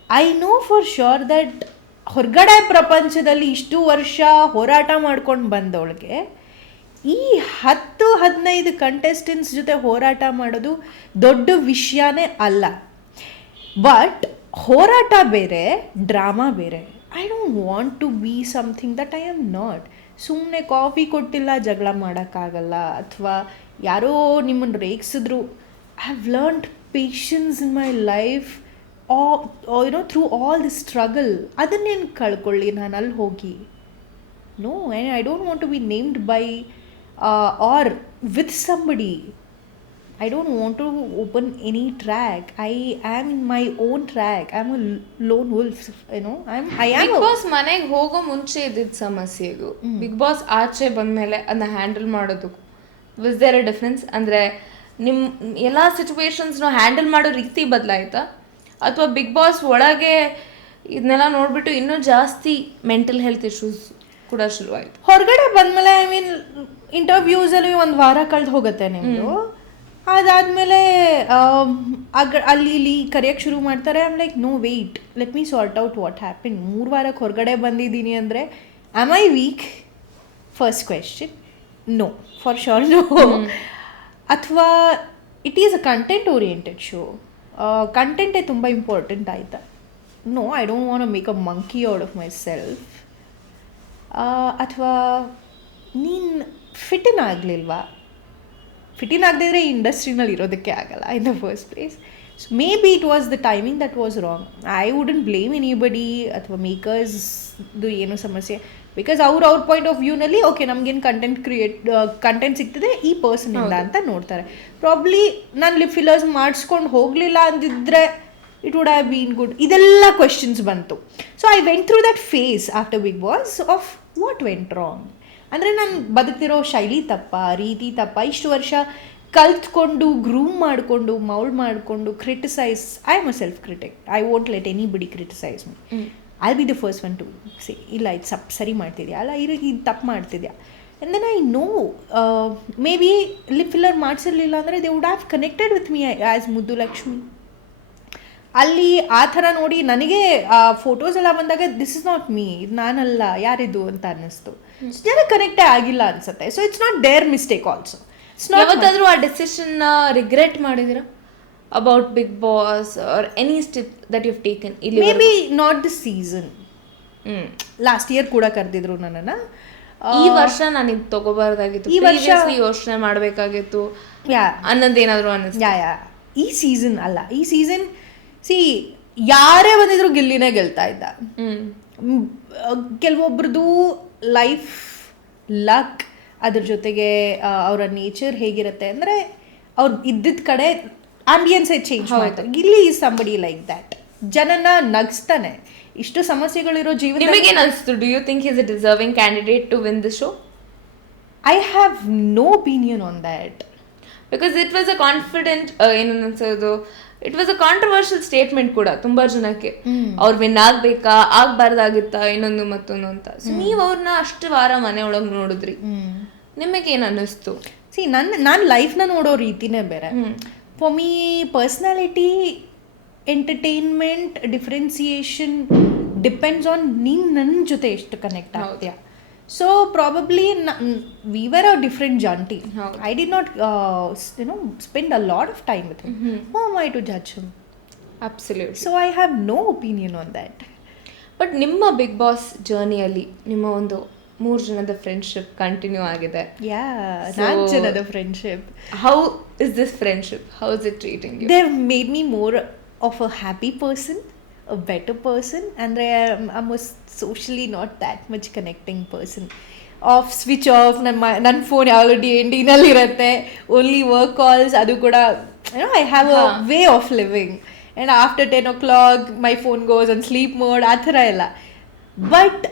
I know for sure that ಹೊರಗಡೆ ಪ್ರಪಂಚದಲ್ಲಿ ಇಷ್ಟು ವರ್ಷ ಹೋರಾಟ ಮಾಡ್ಕೊಂಡು ಬಂದವಳಿಗೆ ಈ 10-15 ಕಂಟೆಸ್ಟೆಂಟ್ಸ್ ಜೊತೆ ಹೋರಾಟ ಮಾಡೋದು ದೊಡ್ಡ ವಿಷಯನೇ ಅಲ್ಲ. ಬಟ್ ಹೋರಾಟ ಬೇರೆ, ಡ್ರಾಮಾ ಬೇರೆ. I don't want to be something that I am not. ಸುಮ್ಮನೆ ಕಾಫಿ ಕೊಟ್ಟಿಲ್ಲ ಜಗಳ ಮಾಡೋಕ್ಕಾಗಲ್ಲ, ಅಥವಾ ಯಾರೋ ನಿಮ್ಮನ್ನು ರೇಗಿಸಿದ್ರು. I have learned patience in my life through all the struggle. ಅದನ್ನೇನು ಕಳ್ಕೊಳ್ಳಿ ನಾನು ಅಲ್ಲಿ ಹೋಗಿ? No, I don't want to be named by or with somebody. I don't want to open any track. I am in my own track. I'm a lone wolf, you know. Bigg Boss ಮನೆಗೆ ಹೋಗೋ ಮುಂಚೆ ಇದ್ದಿದ್ದ ಸಮಸ್ಯೆಗೂ ಬಿಗ್ ಬಾಸ್ ಆಚೆ ಬಂದಮೇಲೆ ಅದನ್ನ ಹ್ಯಾಂಡಲ್ ಮಾಡೋದಕ್ಕೂ ವಿಸ್ ದೇರ್ ಅ ಡಿಫ್ರೆನ್ಸ್? ಅಂದರೆ ನಿಮ್ಮ ಎಲ್ಲ ಸಿಚುವೇಶನ್ಸ್ನ ಹ್ಯಾಂಡಲ್ ಮಾಡೋ ರೀತಿ ಬದಲಾಯ್ತಾ, ಅಥವಾ ಬಿಗ್ ಬಾಸ್ ಒಳಗೆ ಇದನ್ನೆಲ್ಲ ನೋಡಿಬಿಟ್ಟು ಇನ್ನೂ ಜಾಸ್ತಿ ಮೆಂಟಲ್ ಹೆಲ್ತ್ ಇಶ್ಯೂಸ್ ಕೂಡ ಶುರುವಾಯಿತು? ಹೊರಗಡೆ ಬಂದಮೇಲೆ ಐ ಮೀನ್ ಇಂಟರ್ವ್ಯೂಸಲ್ಲಿ ಒಂದು ವಾರ ಕಳೆದು ಹೋಗುತ್ತೆ ನಿಮ್ಮದು. ಅದಾದಮೇಲೆ ಅಲ್ಲಿ ಇಲ್ಲಿ ಕರೆಯೋಕ್ಕೆ ಶುರು ಮಾಡ್ತಾರೆ. I'm like no wait, let me sort out what happen. 3 ವಾರಕ್ಕೆ ಹೊರಗಡೆ ಬಂದಿದ್ದೀನಿ ಅಂದರೆ am I weak? First question. No, for sure no. ಅಥವಾ it is a content oriented show. ಕಂಟೆಂಟೇ ತುಂಬ ಇಂಪಾರ್ಟೆಂಟ್ ಆಯಿತಾ? No, I don't want to make a monkey out of myself. ಅಥವಾ ನೀನು ಫಿಟ್ಟಿನ್ ಆಗಲಿಲ್ವಾ? ಫಿಟ್ಟಿನ್ ಆಗದಿದ್ರೆ ಈ ಇಂಡಸ್ಟ್ರಿನಲ್ಲಿ ಇರೋದಕ್ಕೆ ಆಗಲ್ಲ in the first place. So may be it was the timing that was wrong. I wouldn't blame anybody ಅಥವಾ ಮೇಕರ್ಸ್ದು ಏನೋ ಸಮಸ್ಯೆ. ಬಿಕಾಸ್ ಅವ್ರ ಪಾಯಿಂಟ್ ಆಫ್ ವ್ಯೂನಲ್ಲಿ ಓಕೆ ನಮಗೇನು ಕಂಟೆಂಟ್ ಸಿಗ್ತದೆ ಈ ಪರ್ಸನಿಂದ ಅಂತ ನೋಡ್ತಾರೆ. ಪ್ರಾಬ್ಲಿ ನಾನು ಲಿಪ್ ಫಿಲ್ಲರ್ಸ್ ಮಾಡಿಸ್ಕೊಂಡು ಹೋಗಲಿಲ್ಲ ಅಂದಿದ್ರೆ it would have been good. ಇದೆಲ್ಲ ಕ್ವೆಶನ್ಸ್ ಬಂತು. So I went through that phase after big Boss of what went wrong. ಅಂದರೆ ನಾನು ಬದುಕ್ತಿರೋ ಶೈಲಿ ತಪ್ಪ, ರೀತಿ ತಪ್ಪ, ಇಷ್ಟು ವರ್ಷ ಕಲ್ತ್ಕೊಂಡು ಗ್ರೂಮ್ ಮಾಡಿಕೊಂಡು ಮೌಲ್ಡ್ ಮಾಡಿಕೊಂಡು criticise. I am a self critic. I won't let anybody criticise me. I be the first one to say ಇಲ್ಲ ಇದು ಸರಿ ಮಾಡ್ತಿದ್ಯಾ, ಅಲ್ಲ ಇದು ತಪ್ಪು ಮಾಡ್ತಿದ್ಯಾ. And then I know maybe lip filler ಮಾಡಿಸಿರ್ಲಿಲ್ಲ ಅಂದರೆ they would have connected with me as Muddu Lakshmi. ಅಲ್ಲಿ ಆ ಥರ ನೋಡಿ ನನಗೆ ಫೋಟೋಸ್ ಎಲ್ಲ ಬಂದಾಗ ದಿಸ್ ಇಸ್ ನಾಟ್ ಮೀ, ಇದು ನಾನಲ್ಲ, ಯಾರಿದು ಅಂತ ಅನ್ನಿಸ್ತು. ಜನ ಕನೆಕ್ಟೇ ಆಗಿಲ್ಲ ಅನ್ಸುತ್ತೆ. So it's not their mistake also. ಯಾವತ್ತಾದರೂ ಆ ಡೆಸಿಷನ್ನ ರಿಗ್ರೆಟ್ ಮಾಡಿದಿರಾ about Bigg Boss or any step that you have taken? ಇಲ್ಲಿ maybe not this season. Last year ಕೂಡ ಕರೆದಿದ್ರು ನನ್ನನ್ನು. ಈ ವರ್ಷ ನಾನು ಇದು ತಗೋಬಾರ್ದಾಗಿತ್ತು, ಈ ವರ್ಷ ಯೋಚನೆ ಮಾಡಬೇಕಾಗಿತ್ತು ಅನ್ನೋದೇನಾದರೂ ಅನ್ನಿಸ್ತು? ಈ ಸೀಸನ್ ಅಲ್ಲ. ಈ ಸೀಸನ್ ಯಾರೇ ಬಂದಿದ್ರು ಗಿಲ್ಲಿನೇ ಗೆಲ್ತಾ ಇದ್ದ. ಕೆಲವೊಬ್ರದ್ದು ಲೈಫ್ ಲಕ್, ಅದ್ರ ಜೊತೆಗೆ ಅವರ ನೇಚರ್ ಹೇಗಿರುತ್ತೆ ಅಂದರೆ ಅವ್ರು ಇದ್ದಿದ್ದ ಕಡೆ ಆಂಬಿಯನ್ಸೇ ಚೇಂಜ್ ಮಾಡ್ತಾರೆ. Gilli is somebody like that. ಜನನ ನಗಿಸ್ತಾನೆ. ಇಷ್ಟು ಸಮಸ್ಯೆಗಳಿರೋ ಜೀವನ. ನಿಮಗೇನು ಅನಿಸ್ತು? Do you think is a deserving candidate to win the show? I have no opinion on that. Because it was a confident, ಏನು ಅನ್ಸೋದು, it was a controversial statement ಕೂಡ ತುಂಬ ಜನಕ್ಕೆ. ಅವ್ರು ವಿನ್ ಆಗ್ಬೇಕಾ, ಆಗ್ಬಾರ್ದಾಗಿತ್ತಾ, ಇನ್ನೊಂದು ಮತ್ತೊಂದು ಅಂತ. ಸೊ ನೀವು ಅವ್ರನ್ನ ಅಷ್ಟು ವಾರ ಮನೆಯೊಳಗೆ ನೋಡಿದ್ರಿ, ನಿಮಗೇನು ಅನ್ನಿಸ್ತು? ನಾನು ಲೈಫ್ನ ನೋಡೋ ರೀತಿನೇ ಬೇರೆ. For me personality entertainment differentiation depends on ನೀನು ನನ್ನ ಜೊತೆ ಎಷ್ಟು ಕನೆಕ್ಟ್ ಆಗ್ತೀಯ. So probably we were a different jaunty. I did not spend a lot of time with him. Who am I to judge him? Absolutely. So I have no opinion on that. But ನಿಮ್ಮ ಬಿಗ್ ಬಾಸ್ ಜರ್ನಿಯಲ್ಲಿ ನಿಮ್ಮ ಒಂದು 3 ಜನದ ಫ್ರೆಂಡ್ಶಿಪ್ ಕಂಟಿನ್ಯೂ ಆಗಿದೆ. ನಾಲ್ಕು ಜನದ friendship. How is this friendship? How is it treating you? They have made me more of a happy person, a better person. ಅಂದರೆ I'm a socially not that much connecting person. Off switch off, ನನ್ನ ಫೋನ್ ಯಾವಾಗಲೂ ಡಿನಲ್ಲಿ ಇರುತ್ತೆ, ಓನ್ಲಿ ವರ್ಕ್ ಕಾಲ್ಸ್. ಅದು ಕೂಡ I have a way of living. And after 10 o'clock my phone goes on sleep mode, ಆ ಥರ ಎಲ್ಲ. ಬಟ್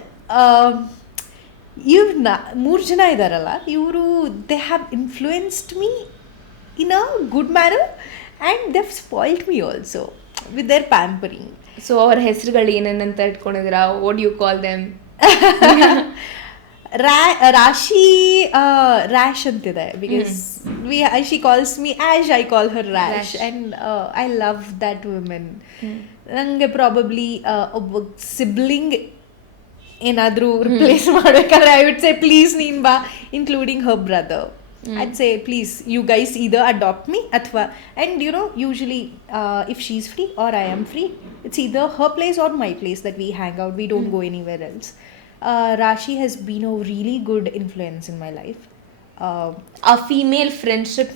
ಇವ್ರನ್ನ 3 ಜನ ಇದ್ದಾರಲ್ಲ, ಇವರು they have influenced me in a good manner and they have spoiled me also with their pampering. So ಅವ್ರ ಹೆಸರುಗಳು ಏನೇನಂತ ಇಟ್ಕೊಂಡಿದ್ದೀರಾ? What you call them? Rashi rash ಅಂತಿದೆ, because she calls me ash, I call Har rash. And I love that women. ನನಗೆ ಪ್ರಾಬಬ್ಲಿ ಒಬ್ಬ ಸಿಬ್ಲಿಂಗ್ ಏನಾದರೂ ರಿಪ್ಲೇಸ್ ಮಾಡಬೇಕಾದ್ರೆ ಐ ವುಡ್ ಸೇ ಪ್ಲೀಸ್ ನೀನು ಬಾ, including her brother. I'd say please you guys either adopt me athwa, and usually if she's free or I am free, it's either her place or my place that we hang out. We don't go anywhere else. Rashi has been a really good influence in my life. A female friendship.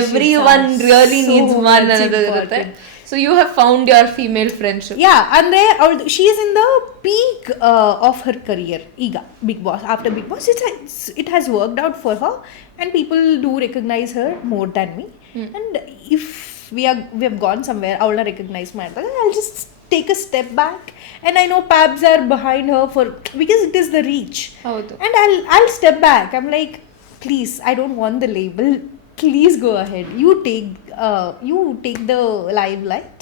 Everyone really needs one another. So you have found your female friendship. Yeah, and she is in the peak of her career. Big Boss. After Big Boss, it has worked out for her, and people do recognize her more than me. And if we have gone somewhere, avla recognize madala, I'll just take a step back, and I know Pabs are behind her because it is the reach. And I'll step back. I'm like, please, I don't want the label. Please go ahead. You take the limelight.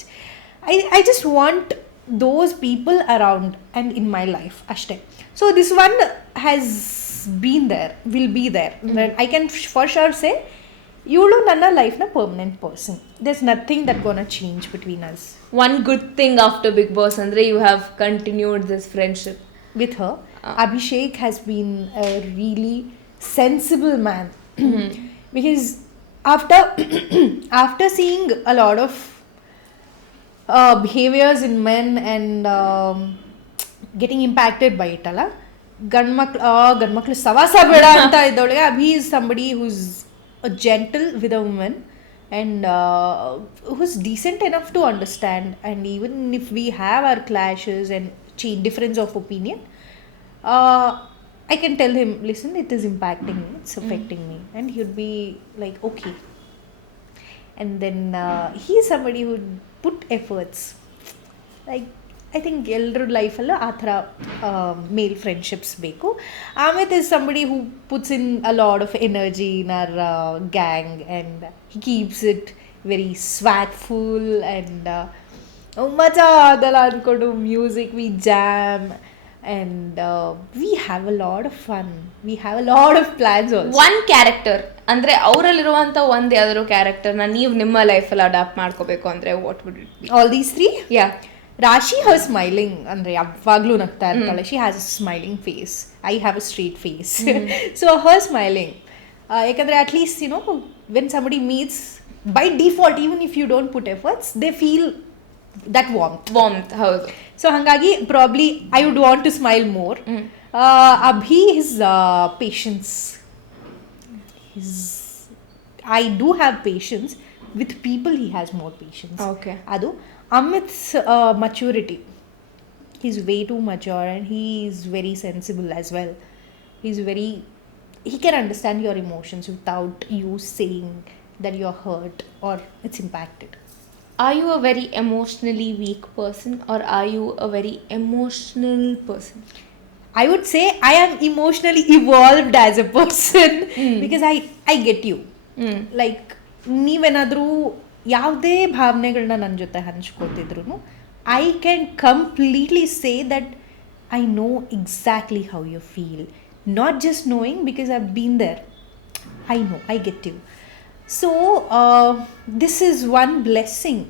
I just want those people around and in my life. Ashte. So this one has been there, will be there. I can for sure say, ಇವಳು ನನ್ನ ಲೈಫ್ನ permanent person. there's nothing that gonna change between us. One good thing after Big Boss andre you have continued this friendship with her. Abhishek has been a really sensible man. Because after seeing a lot of behaviors in men and getting impacted by it ಅಲ್ಲ, ಗಂಡ್ಮಕ್ಳು ಸವಾಸ ಬೇಡ ಅಂತ ಇದ್ದೊಳಗೆ Abhi is somebody who's a gentle with a woman and who's decent enough to understand, and even if we have our clashes and difference of opinion, I can tell him, listen, it is impacting me, it's affecting me, and he'd be like, okay. And then he's somebody who would put efforts. Like, I think elder life alla athara male friendships beku. Amit is somebody who puts in a lot of energy in our gang, and he keeps it very swagful and maja adala ankodu music, we jam. And we have a lot of fun. We have a lot of plans also. One character ಅಂದ್ರೆ ಅವರಲ್ಲಿರುವಂತ ಒಂದು ಯಾವ್ದಾದ್ರು ಕ್ಯಾರೆಕ್ಟರ್ನ ನೀವು ನಿಮ್ಮ ಲೈಫಲ್ಲಿ ಅಡಾಪ್ಟ್ ಮಾಡ್ಕೋಬೇಕು ಅಂದ್ರೆ what would it be? All these 3? Yeah. Rashi, her smiling ಅಂದ್ರೆ ಯಾವಾಗ್ಲೂ ನಗ್ತಾ ಇರ್ತಾಳೆ. She has a smiling face. I have a straight face. So her smiling, ಯಾಕಂದ್ರೆ at least when somebody meets, by default, even if you don't put efforts, they feel that warmth. ಹೌದು. ಸೊ ಹಾಗಾಗಿ probably I would want to smile more. Abhi, his patience. I do have patience. With people, he has more patience. Okay. Adu. Amit's maturity. He's way too mature, and he is very sensible as well. He can understand your emotions without you saying that you're hurt or it's impacted. Are you a very emotionally weak person, or are you a very emotional person? I would say I am emotionally evolved as a person because I get you. Like, ನೀವೇನಾದರೂ ಯಾವುದೇ ಭಾವನೆಗಳನ್ನ ನನ್ನ ಜೊತೆ ಹಂಚ್ಕೋತಿದ್ರು, I can completely say that I know exactly how you feel. Not just knowing, because I've been there. I know, I get you. So this is one blessing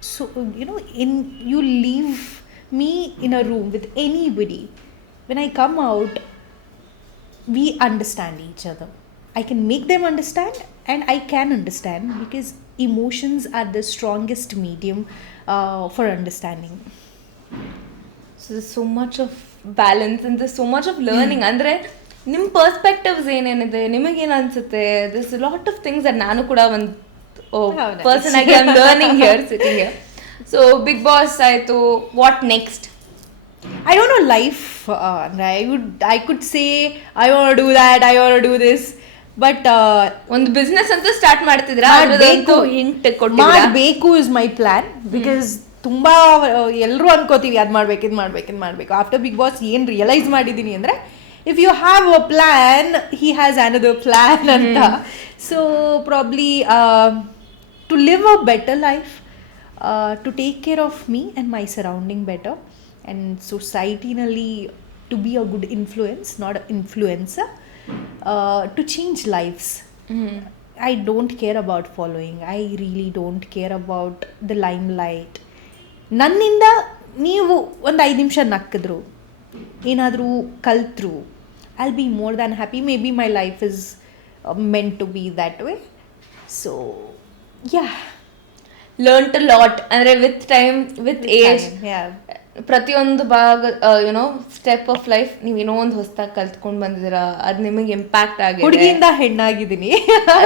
So, you leave me in a room with anybody. When I come out, we understand each other. I can make them understand, and I can understand, because emotions are the strongest medium for understanding. So there's so much of balance and there's so much of learning. ಅಂದರೆ ನಿಮ್ಮ ಪರ್ಸ್ಪೆಕ್ಟಿವ್ಸ್ ಏನೇನಿದೆ, ನಿಮಗೇನು ಅನ್ಸುತ್ತೆ, this lot of things that ನಾನು ಕೂಡ ಒಂದು ಹೌದಾ? ಪರ್ಸನ್ ಆಗಿ I am learning here sitting here. So Bigg Boss ಆಯಿತು, what next? I don't know life. I could say I want to do that, I want to do this, but ಒಂದು ಬಿಸ್ನೆಸ್ ಅಂತ ಸ್ಟಾರ್ಟ್ ಮಾಡ್ತಿದ್ರಾ? ಹಿಂಟ್ ಕೊಟ್ಟಿದ್ರಾ? ಮಾಡಬೇಕು ಇಸ್ ಮೈ ಪ್ಲಾನ್. ಬಿಕಾಸ್ ತುಂಬಾ ಎಲ್ಲರೂ ಅನ್ಕೋತೀವಿ ಅದು ಮಾಡ್ಬೇಕು, ಇದು ಮಾಡ್ಬೇಕು, ಇದು ಮಾಡಬೇಕು. ಆಫ್ಟರ್ ಬಿಗ್ ಬಾಸ್ ಏನು ರಿಯಲೈಸ್ ಮಾಡಿದ್ದೀನಿ ಅಂದರೆ, if you have a plan, he has another plan ಅಂತ. So probably to live a better life, to take care of me and my surrounding better, and society-nally to be a good influence, not an influencer, to change lives. I don't care about following. I really don't care about the limelight. ನನ್ನಿಂದ ನೀವು ಒಂದು 5 ನಿಮಿಷ ನಕ್ಕಿದ್ರು, ಏನಾದರೂ ಕಲ್ತ್ರು, I'll be more than happy. Maybe my life is meant to be that way. So, yeah. Learned a lot. ಅಂದರೆ with time, with age, Yeah. ಪ್ರತಿಯೊಂದು ಭಾಗ ಯುನೋ ಸ್ಟೆಪ್ ಆಫ್ ಲೈಫ್ ನೀವು ಏನೋ ಒಂದು ಹೊಸದಾಗಿ ಕಲ್ತ್ಕೊಂಡು ಬಂದಿದ್ದೀರಾ, ಅದು ನಿಮಗೆ ಇಂಪ್ಯಾಕ್ಟ್ ಆಗಿದೆ. ಹುಡುಗಿಯಿಂದ ಹೆಣ್ಣಾಗಿದ್ದೀನಿ.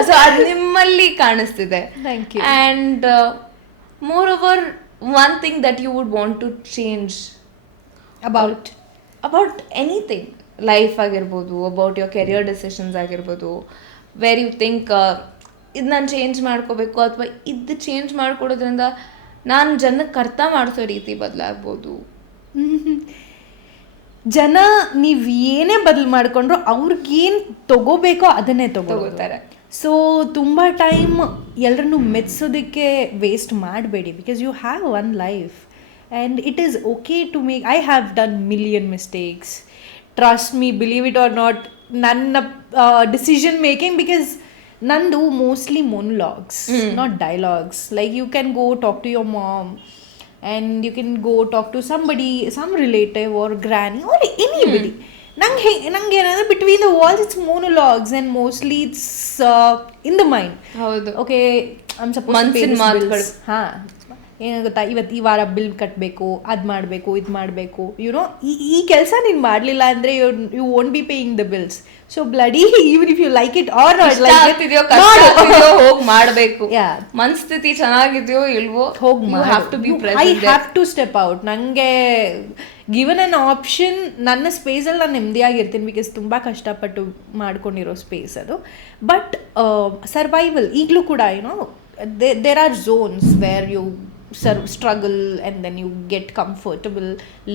ಸೊ ಅದು ನಿಮ್ಮಲ್ಲಿ ಕಾಣಿಸ್ತಿದೆ. Thank you. And moreover, one thing that you would want to change about anything, life ಆಗಿರ್ಬೋದು, ಅಬೌಟ್ ಯುವರ್ ಕೆರಿಯರ್ ಡಿಸಿಷನ್ಸ್ ಆಗಿರ್ಬೋದು, ವೆರ್ ಯು ಥಿಂಕ್ ಇದು ನಾನು ಚೇಂಜ್ ಮಾಡ್ಕೋಬೇಕು, ಅಥವಾ ಇದು ಚೇಂಜ್ ಮಾಡ್ಕೊಡೋದ್ರಿಂದ ನಾನು ಜನಕ್ಕೆ ಅರ್ಥ ಮಾಡಿಸೋ ರೀತಿ ಬದಲಾಗ್ಬೋದು. ಜನ ನೀವು ಏನೇ ಬದಲು ಮಾಡಿಕೊಂಡ್ರು ಅವ್ರಿಗೇನು ತಗೋಬೇಕೋ ಅದನ್ನೇ ತಗೋತಾರೆ. ಸೊ ತುಂಬ ಟೈಮ್ ಎಲ್ಲರನ್ನು ಮೆಚ್ಚೋದಕ್ಕೆ ವೇಸ್ಟ್ ಮಾಡಬೇಡಿ, because you have one life and it is okay to make. I have done million mistakes, trust me, believe it or not. ನನ್ನ ಡಿಸಿಷನ್ ಮೇಕಿಂಗ್, ಬಿಕಾಸ್ ನಂದು mostly monologues, not dialogues. Like you can go talk to your mom, and you can go talk to somebody, some relative or granny or anybody. Nange ಏನಂದ್ರೆ between the walls it's monologues, and mostly it's in the mind. ಹೌದು. Okay, I'm supposed to pay this bills. ಹಾ, ಏನು ಗೊತ್ತಾ, ಇವತ್ತು ಈ ವಾರ ಬಿಲ್ ಕಟ್ಟಬೇಕು, ಅದು ಮಾಡಬೇಕು, ಇದು ಮಾಡಬೇಕು, ಯುನೋ ಈ ಕೆಲಸ ನೀನು ಮಾಡಲಿಲ್ಲ ಅಂದರೆ you won't be paying the bills. So bloody, even if you like it or not, ಹೋಗಿ ಮಾಡಬೇಕು. ಮನಸ್ಥಿತಿ ಚೆನ್ನಾಗಿದೆಯೋ ಇಲ್ವೋ, ಹೋಗಿ have to be present. I have to step out. ನನಗೆ ಗಿವನ್ ಅನ್ ಆಪ್ಷನ್, ನನ್ನ ಸ್ಪೇಸಲ್ಲಿ ನಾನು ನೆಮ್ಮದಿಯಾಗಿರ್ತೀನಿ, ಬಿಕಾಸ್ ತುಂಬ ಕಷ್ಟಪಟ್ಟು ಮಾಡ್ಕೊಂಡಿರೋ ಸ್ಪೇಸ್ ಅದು. ಬಟ್ ಸರ್ವೈವಲ್ ಈಗಲೂ ಕೂಡ, YONO, there are zones where you struggle and then you get comfortable,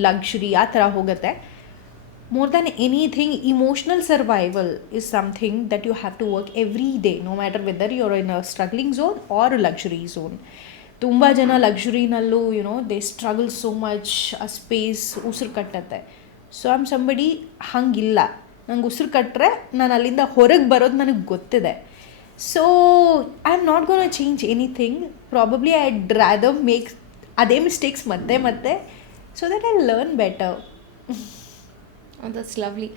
luxury ಆ ಥರ ಹೋಗುತ್ತೆ. More than anything, emotional survival is something that you have to work every day, no matter whether you're in a struggling zone or a luxury zone. ತುಂಬ ಜನ ಲಕ್ಸುರಿನಲ್ಲೂ, you know, they struggle so much, ಆ ಸ್ಪೇಸ್ ಉಸಿರು ಕಟ್ಟತ್ತೆ. ಸೊ ಐ ಆಮ್ ಸಂಬಡಿ ಹಂಗಿಲ್ಲ. ನಂಗೆ ಉಸಿರು ಕಟ್ಟರೆ ನಾನು ಅಲ್ಲಿಂದ ಹೊರಗೆ ಬರೋದು ನನಗೆ ಗೊತ್ತಿದೆ. So I'm not going to change anything. Probably I'd rather make ಅದೇ ಮಿಸ್ಟೇಕ್ಸ್ ಮತ್ತೆ so that I learn better. Oh, that's lovely.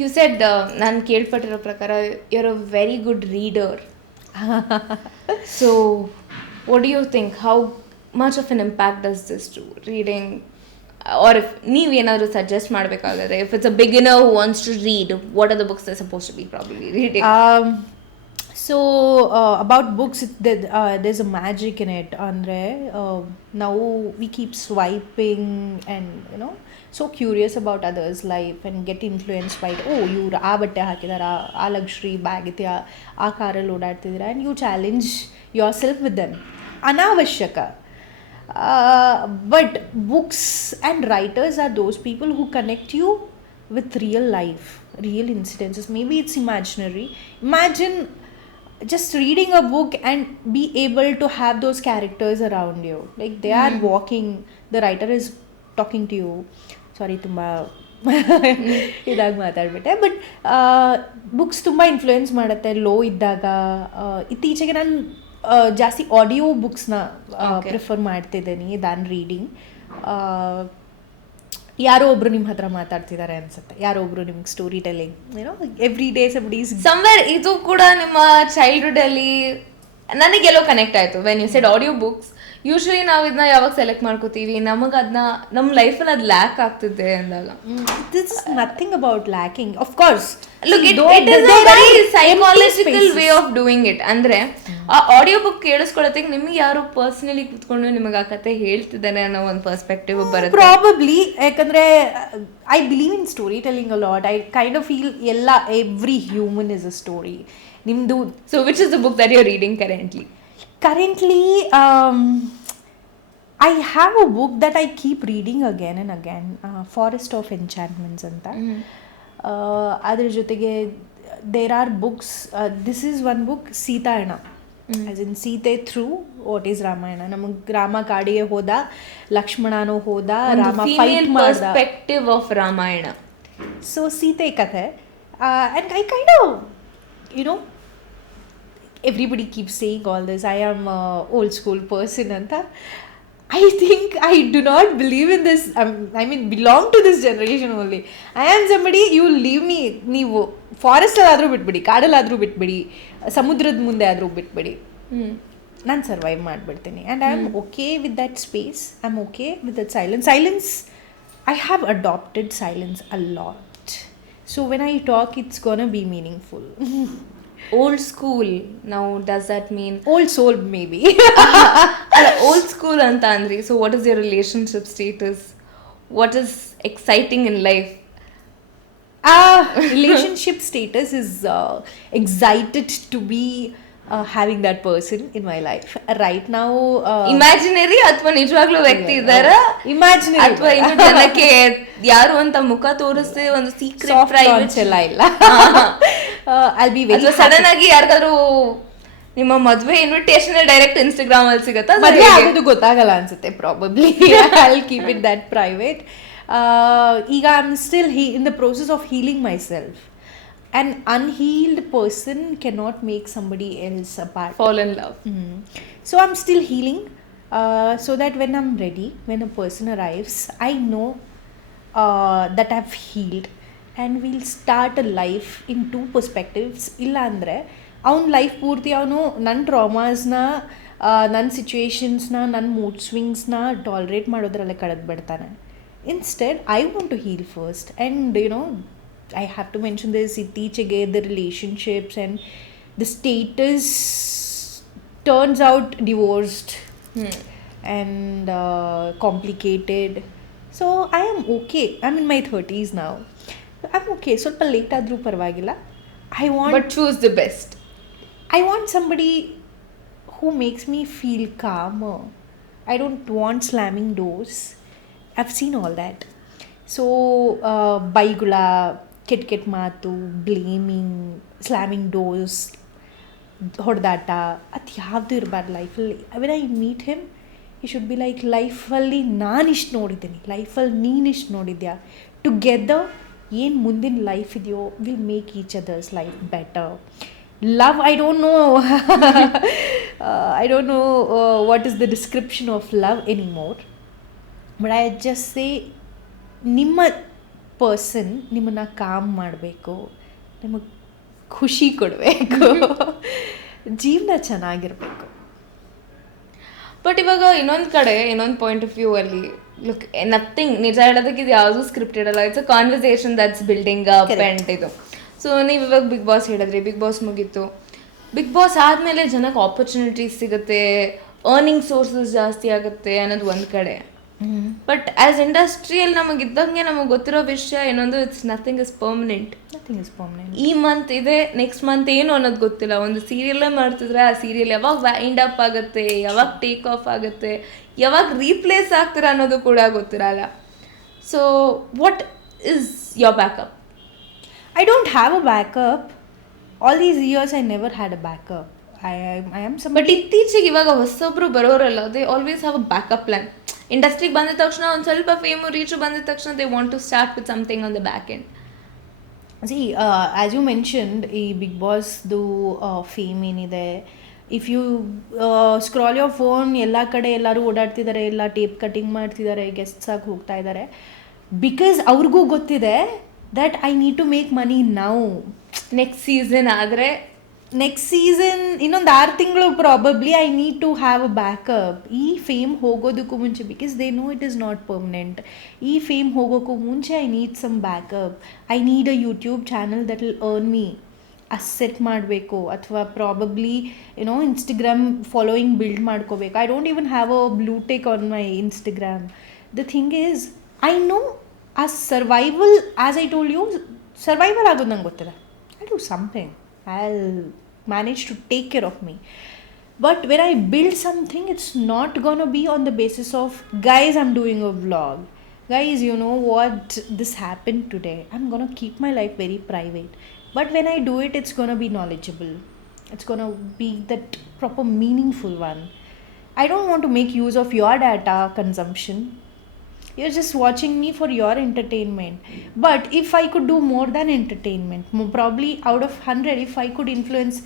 You said, ನಾನು ಕೇಳ್ಪಟ್ಟಿರೋ ಪ್ರಕಾರ you're a very good reader. So what do you think? How much of an impact does this do, reading? Or if ನೀವೇನಾದರೂ ಸಜೆಸ್ಟ್ ಮಾಡಬೇಕಾದ್ರೆ, if it's a beginner who wants to read, what are the books they're supposed to be probably reading? So about books, there's a magic in it. Andre, now we keep swiping and, you know, so curious about others' life and get influenced by it. Oh, ಇವ್ರು ಆ ಬಟ್ಟೆ ಹಾಕಿದಾರ, ಆ ಲಕ್ಸುರಿ ಬ್ಯಾಗ್ ಇದೆಯಾ, ಆ ಕಾರಲ್ಲಿ ಓಡಾಡ್ತಿದ್ದೀರಾ, and you challenge yourself with them. ಅನಾವಶ್ಯಕ. But books and writers are those people who connect you with real life, real incidences. Maybe it's imaginary. Imagine just reading a book and be able to have those characters around you, like they are walking, the writer is talking to you. Sorry, ತುಂಬಾ ಇದಾಗಿ ಮಾತಾಡ್ಬಿಟ್ಟೆ. ಬಟ್ ಬುಕ್ಸ್ ತುಂಬ ಇನ್ಫ್ಲುಯೆನ್ಸ್ ಮಾಡುತ್ತೆ ಲೋ ಇದ್ದಾಗ. ಇತ್ತೀಚೆಗೆ ನಾನು ಜಾಸ್ತಿ ಆಡಿಯೋ ಬುಕ್ಸ್ನ Okay. ಪ್ರಿಫರ್ ಮಾಡ್ತಿದ್ದೀನಿ ದ್ಯಾನ್ ರೀಡಿಂಗ್. ಯಾರೋ ಒಬ್ರು ನಿಮ್ಮ ಹತ್ರ ಮಾತಾಡ್ತಿದ್ದಾರೆ ಅನ್ಸುತ್ತೆ, ಯಾರೋ ಒಬ್ರು ನಿಮ್ಗೆ ಸ್ಟೋರಿ ಟೆಲ್ಲಿಂಗ್, ಏನೋ ಎವ್ರಿ ಡೇ ಸಮಡೀಸ್. ಸಮ್ವೇರ್ ಇದು ಕೂಡ ನಿಮ್ಮ ಚೈಲ್ಡ್ಹುಡ್ ಅಲ್ಲಿ ನನಗೆಲ್ಲೋ ಕನೆಕ್ಟ್ ಆಯ್ತು. When you said audio books, usually ನಾವು ಇದನ್ನ ಯಾವಾಗ ಸೆಲೆಕ್ಟ್ ಮಾಡ್ಕೋತೀವಿ, ನಮಗೆ ಅದನ್ನ ನಮ್ಮ ಲೈಫಲ್ಲಿ ಅದು ಲ್ಯಾಕ್ ಆಗ್ತಿದೆ ಅಂದಾಗ. This is nothing about lacking, of course. Look, it is a very psychological way of doing it. ಅಂದ್ರೆ ಆ ಆಡಿಯೋ ಬುಕ್ ಕೇಳಿಸ್ಕೊಳ್ಳೋದಕ್ಕೆ ನಿಮ್ಗೆ ಯಾರು ಪರ್ಸನಲಿ ಕೂತ್ಕೊಂಡು ನಿಮಗೆ ಆ ಕತೆ ಹೇಳ್ತಿದ್ದಾನೆ ಅನ್ನೋ ಒಂದು ಪರ್ಸ್ಪೆಕ್ಟಿವ್ ಬರುತ್ತೆ. ಪ್ರಾಬಬ್ಲಿ, ಯಾಕಂದ್ರೆ I believe in story telling a lot. I kind of feel every human is a story. ನಿಮ್ದು so which is the book that you are reading currently? Currently, I have a book that I keep reading again and again, Forest of Enchantments ಅಂತ. ಅದ್ರ ಜೊತೆಗೆ there are books. This is one book, Sitayana, as in Sita through what is Ramayana. ನಮಗೆ ರಾಮ ಕಾಡಿಗೆ ಹೋದ, ಲಕ್ಷ್ಮಣನೂ ಹೋದ, ರಾಮ ಫೈಟ್ ಮಾಡ್ದ, perspective of Ramayana. So Sita ಕಥೆ. And I kind of, you know, everybody keeps saying all this, I am a old school person anta. I think I do not believe in this. I mean, belong to this generation only. I am somebody, you leave me, ನೀವು ಫಾರೆಸ್ಟ್ ಆದರೂ ಬಿಟ್ಬಿಡಿ, ಕಾಡಲ್ಲಾದರೂ ಬಿಟ್ಬಿಡಿ, ಸಮುದ್ರದ ಮುಂದೆ ಆದರೂ ಬಿಟ್ಬಿಡಿ, ನಾನು ಸರ್ವೈವ್ ಮಾಡಿಬಿಡ್ತೀನಿ. And I am okay with that space, I am okay with that silence. I have adopted silence a lot. So when I talk, it's gonna be meaningful. Old school, now does that mean Old soul maybe? old school anta andri, so what is your relationship status? What is exciting in life? Relationship status is excited to be having that person in my life right now. Imaginary ಅಥವಾ ನಿಜವಾಗ್ಲೂ ವ್ಯಕ್ತಿ ಇದ್ದಾರಾ? Imaginary ಅಥವಾ ಇನ್ನು ಜನಕ್ಕೆ ಯಾರು ಅಂತ ಮುಖ ತೋರಿಸ್ದೆ ಒಂದು ಸೀಕ್ರೆಟ್ ಪ್ರೈವೇಟ್ ಎಲ್ಲ ಇಲ್ಲ. I'll be very ಸಡನ್ ಆಗಿ ಯಾರಿಗಾದ್ರೂ ನಿಮ್ಮ ಮದುವೆ ಇನ್ವಿಟೇಷನ್ ಡೈರೆಕ್ಟ್ ಇನ್ಸ್ಟಾಗ್ರಾಮ್ ಅಲ್ಲಿ ಸಿಗತ್ತಾ? ಮದುವೆ ಆಗೋದು ಗೊತ್ತಾಗಲ್ಲ ಅನ್ಸುತ್ತೆ probably. I'll keep it that private. ಈಗ I am still in the process of healing myself. An unhealed person cannot make somebody else apart. Fall in love. So I'm still healing, so that when I'm ready, when a person arrives, I know that I've healed, and we'll start a life in two perspectives. ಇಲ್ಲ ಅಂದರೆ ಅವ್ನ ಲೈಫ್ ಪೂರ್ತಿ ಅವನು ನನ್ನ ಟ್ರಾಮಾಸ್ನ, ನನ್ನ ಸಿಚುವೇಶನ್ಸ್ನ, ನನ್ನ ಮೂಡ್ ಸ್ವಿಂಗ್ಸ್ನ ಟಾಲ್ರೇಟ್ ಮಾಡೋದ್ರಲ್ಲೇ ಕಳೆದು ಬಿಡ್ತಾನೆ. Instead I want to heal first. And you know, I have to mention this, ಇತ್ತೀಚೆಗೆ the relationships and the status turns out divorced and complicated. So I am okay. I'm in my 30s now. I'm okay. ಸ್ವಲ್ಪ ಲೇಟ್ ಆದರೂ ಪರವಾಗಿಲ್ಲ. But choose the best. I want somebody who makes me feel calmer. I don't want slamming doors. I've seen all that. So ಬೈಗುಳ, ಕೆಟ್ಟ ಮಾತು, ಬ್ಲೇಮಿಂಗ್, ಸ್ಲ್ಯಾಮಿಂಗ್ ಡೋರ್ಸ್, ಹೊಡೆದಾಟ, ಅದು ಯಾವುದು ಇರಬಾರ್ದು ಲೈಫಲ್ಲಿ. ವೆನ್ ಐ ಮೀಟ್ ಹಿಮ್, ಈ ಶುಡ್ ಬಿ ಲೈಕ್, ಲೈಫಲ್ಲಿ ನಾನಿಷ್ಟು ನೋಡಿದ್ದೀನಿ, ಲೈಫಲ್ಲಿ ನೀನಿಷ್ಟು ನೋಡಿದ್ಯಾ, ಟುಗೆದರ್ ಏನು ಮುಂದಿನ ಲೈಫ್ ಇದೆಯೋ will make each others life better. Love, I don't know what is the description of love anymore, but I just say, ನಿಮ್ಮ ಪರ್ಸನ್ ನಿಮ್ಮನ್ನು ಕಾಮ್ ಮಾಡಬೇಕು, ನಿಮಗೆ ಖುಷಿ ಕೊಡಬೇಕು, ಜೀವನ ಚೆನ್ನಾಗಿರಬೇಕು. ಬಟ್ ಇವಾಗ ಇನ್ನೊಂದು ಕಡೆ, ಇನ್ನೊಂದು ಪಾಯಿಂಟ್ ಆಫ್ ವ್ಯೂ ಅಲ್ಲಿ, ಲುಕ್, ನಥಿಂಗ್, ನಿಜ ಹೇಳೋದಕ್ಕೆ ಇದು ಯಾವುದು ಸ್ಕ್ರಿಪ್ಟೆಡ್ ಅಲ್ಲ, it's a conversation that's building up and ಇದು. ಸೊ ನೀವು ಇವಾಗ ಬಿಗ್ ಬಾಸ್ ಹೇಳಿದ್ರಿ, ಬಿಗ್ ಬಾಸ್ ಮುಗೀತು. ಬಿಗ್ ಬಾಸ್ ಆದಮೇಲೆ ಜನಕ್ಕೆ ಆಪರ್ಚುನಿಟೀಸ್ ಸಿಗುತ್ತೆ, ಅರ್ನಿಂಗ್ ಸೋರ್ಸಸ್ ಜಾಸ್ತಿ ಆಗುತ್ತೆ ಅನ್ನೋದು ಒಂದು ಕಡೆ. ಬಟ್ ಆಸ್ ಇಂಡಸ್ಟ್ರಿಯಲ್ಲಿ ನಮಗಿದ್ದಂಗೆ ನಮಗೆ ಗೊತ್ತಿರೋ ವಿಷಯ ಏನೊಂದು, ಇಟ್ಸ್ ನಥಿಂಗ್ ಇಸ್ ಪರ್ಮನೆಂಟ್. ಈ ಮಂತ್ ಇದೆ, ನೆಕ್ಸ್ಟ್ ಮಂತ್ ಏನು ಅನ್ನೋದು ಗೊತ್ತಿಲ್ಲ. ಒಂದು ಸೀರಿಯಲ್ಲೇ ಮಾಡ್ತಿದ್ರೆ ಆ ಸೀರಿಯಲ್ ಯಾವಾಗ ವೈಂಡ್ ಅಪ್ ಆಗುತ್ತೆ, ಯಾವಾಗ ಟೇಕ್ ಆಫ್ ಆಗುತ್ತೆ, ಯಾವಾಗ ರೀಪ್ಲೇಸ್ ಆಗ್ತೀರಾ ಅನ್ನೋದು ಕೂಡ ಗೊತ್ತಿರಲ್ಲ. So what is your backup? I don't have a backup. All these years I never had a backup. I am somebody. But ಇತ್ತೀಚೆಗೆ ಇವಾಗ ಹೊಸೊಬ್ರು ಬರೋರಲ್ಲ, they always have a backup plan. ಇಂಡಸ್ಟ್ರಿಗೆ ಬಂದಿದ ತಕ್ಷಣ ಒಂದು ಸ್ವಲ್ಪ ಫೇಮು ರೀಚು ಬಂದಿದ ತಕ್ಷಣ they want to start with something on the back end. See, as you mentioned, ಈ ಬಿಗ್ ಬಾಸ್ದು ಫೇಮ್ ಏನಿದೆ, if you scroll your phone, ಎಲ್ಲ ಕಡೆ ಎಲ್ಲರೂ ಓಡಾಡ್ತಿದ್ದಾರೆ, ಎಲ್ಲ ಟೇಪ್ ಕಟಿಂಗ್ ಮಾಡ್ತಿದ್ದಾರೆ, ಗೆಸ್ಟ್ಸ್ ಆಗಿ ಹೋಗ್ತಾ ಇದ್ದಾರೆ, ಬಿಕಾಸ್ ಅವ್ರಿಗೂ ಗೊತ್ತಿದೆ that I need to make money now. Next season ಆದರೆ ನೆಕ್ಸ್ಟ್ ಸೀಸನ್ ಇನ್ನೊಂದು 6 ತಿಂಗಳು probably I need to have a backup. ಈ ಫೇಮ್ ಹೋಗೋದಕ್ಕೂ ಮುಂಚೆ, because they know it is not permanent. ಈ ಫೇಮ್ ಹೋಗೋಕ್ಕೂ ಮುಂಚೆ I need some backup. I need a YouTube channel that will earn me. Asset ಮಾಡಬೇಕು, ಅಥವಾ ಪ್ರಾಬಬ್ಲಿ ಇನ್ಸ್ಟಾಗ್ರಾಮ್ ಫಾಲೋಯಿಂಗ್ ಬಿಲ್ಡ್ ಮಾಡ್ಕೋಬೇಕು. I don't even have a blue tick on my Instagram. The thing is, I know ಆ survival, as I told you, survival ಆಗೋದು ನಂಗೆ ಗೊತ್ತಿದೆ. I do something, I'll manage to take care of me. But when I build something, it's not gonna be on the basis of, guys, I'm doing a vlog. Guys, you know what? This happened today. I'm gonna keep my life very private. But when I do it, it's gonna be knowledgeable. It's gonna be that proper meaningful one. I don't want to make use of your data consumption. You're just watching me for your entertainment. But if I could do more than entertainment, probably out of 100, if I could influence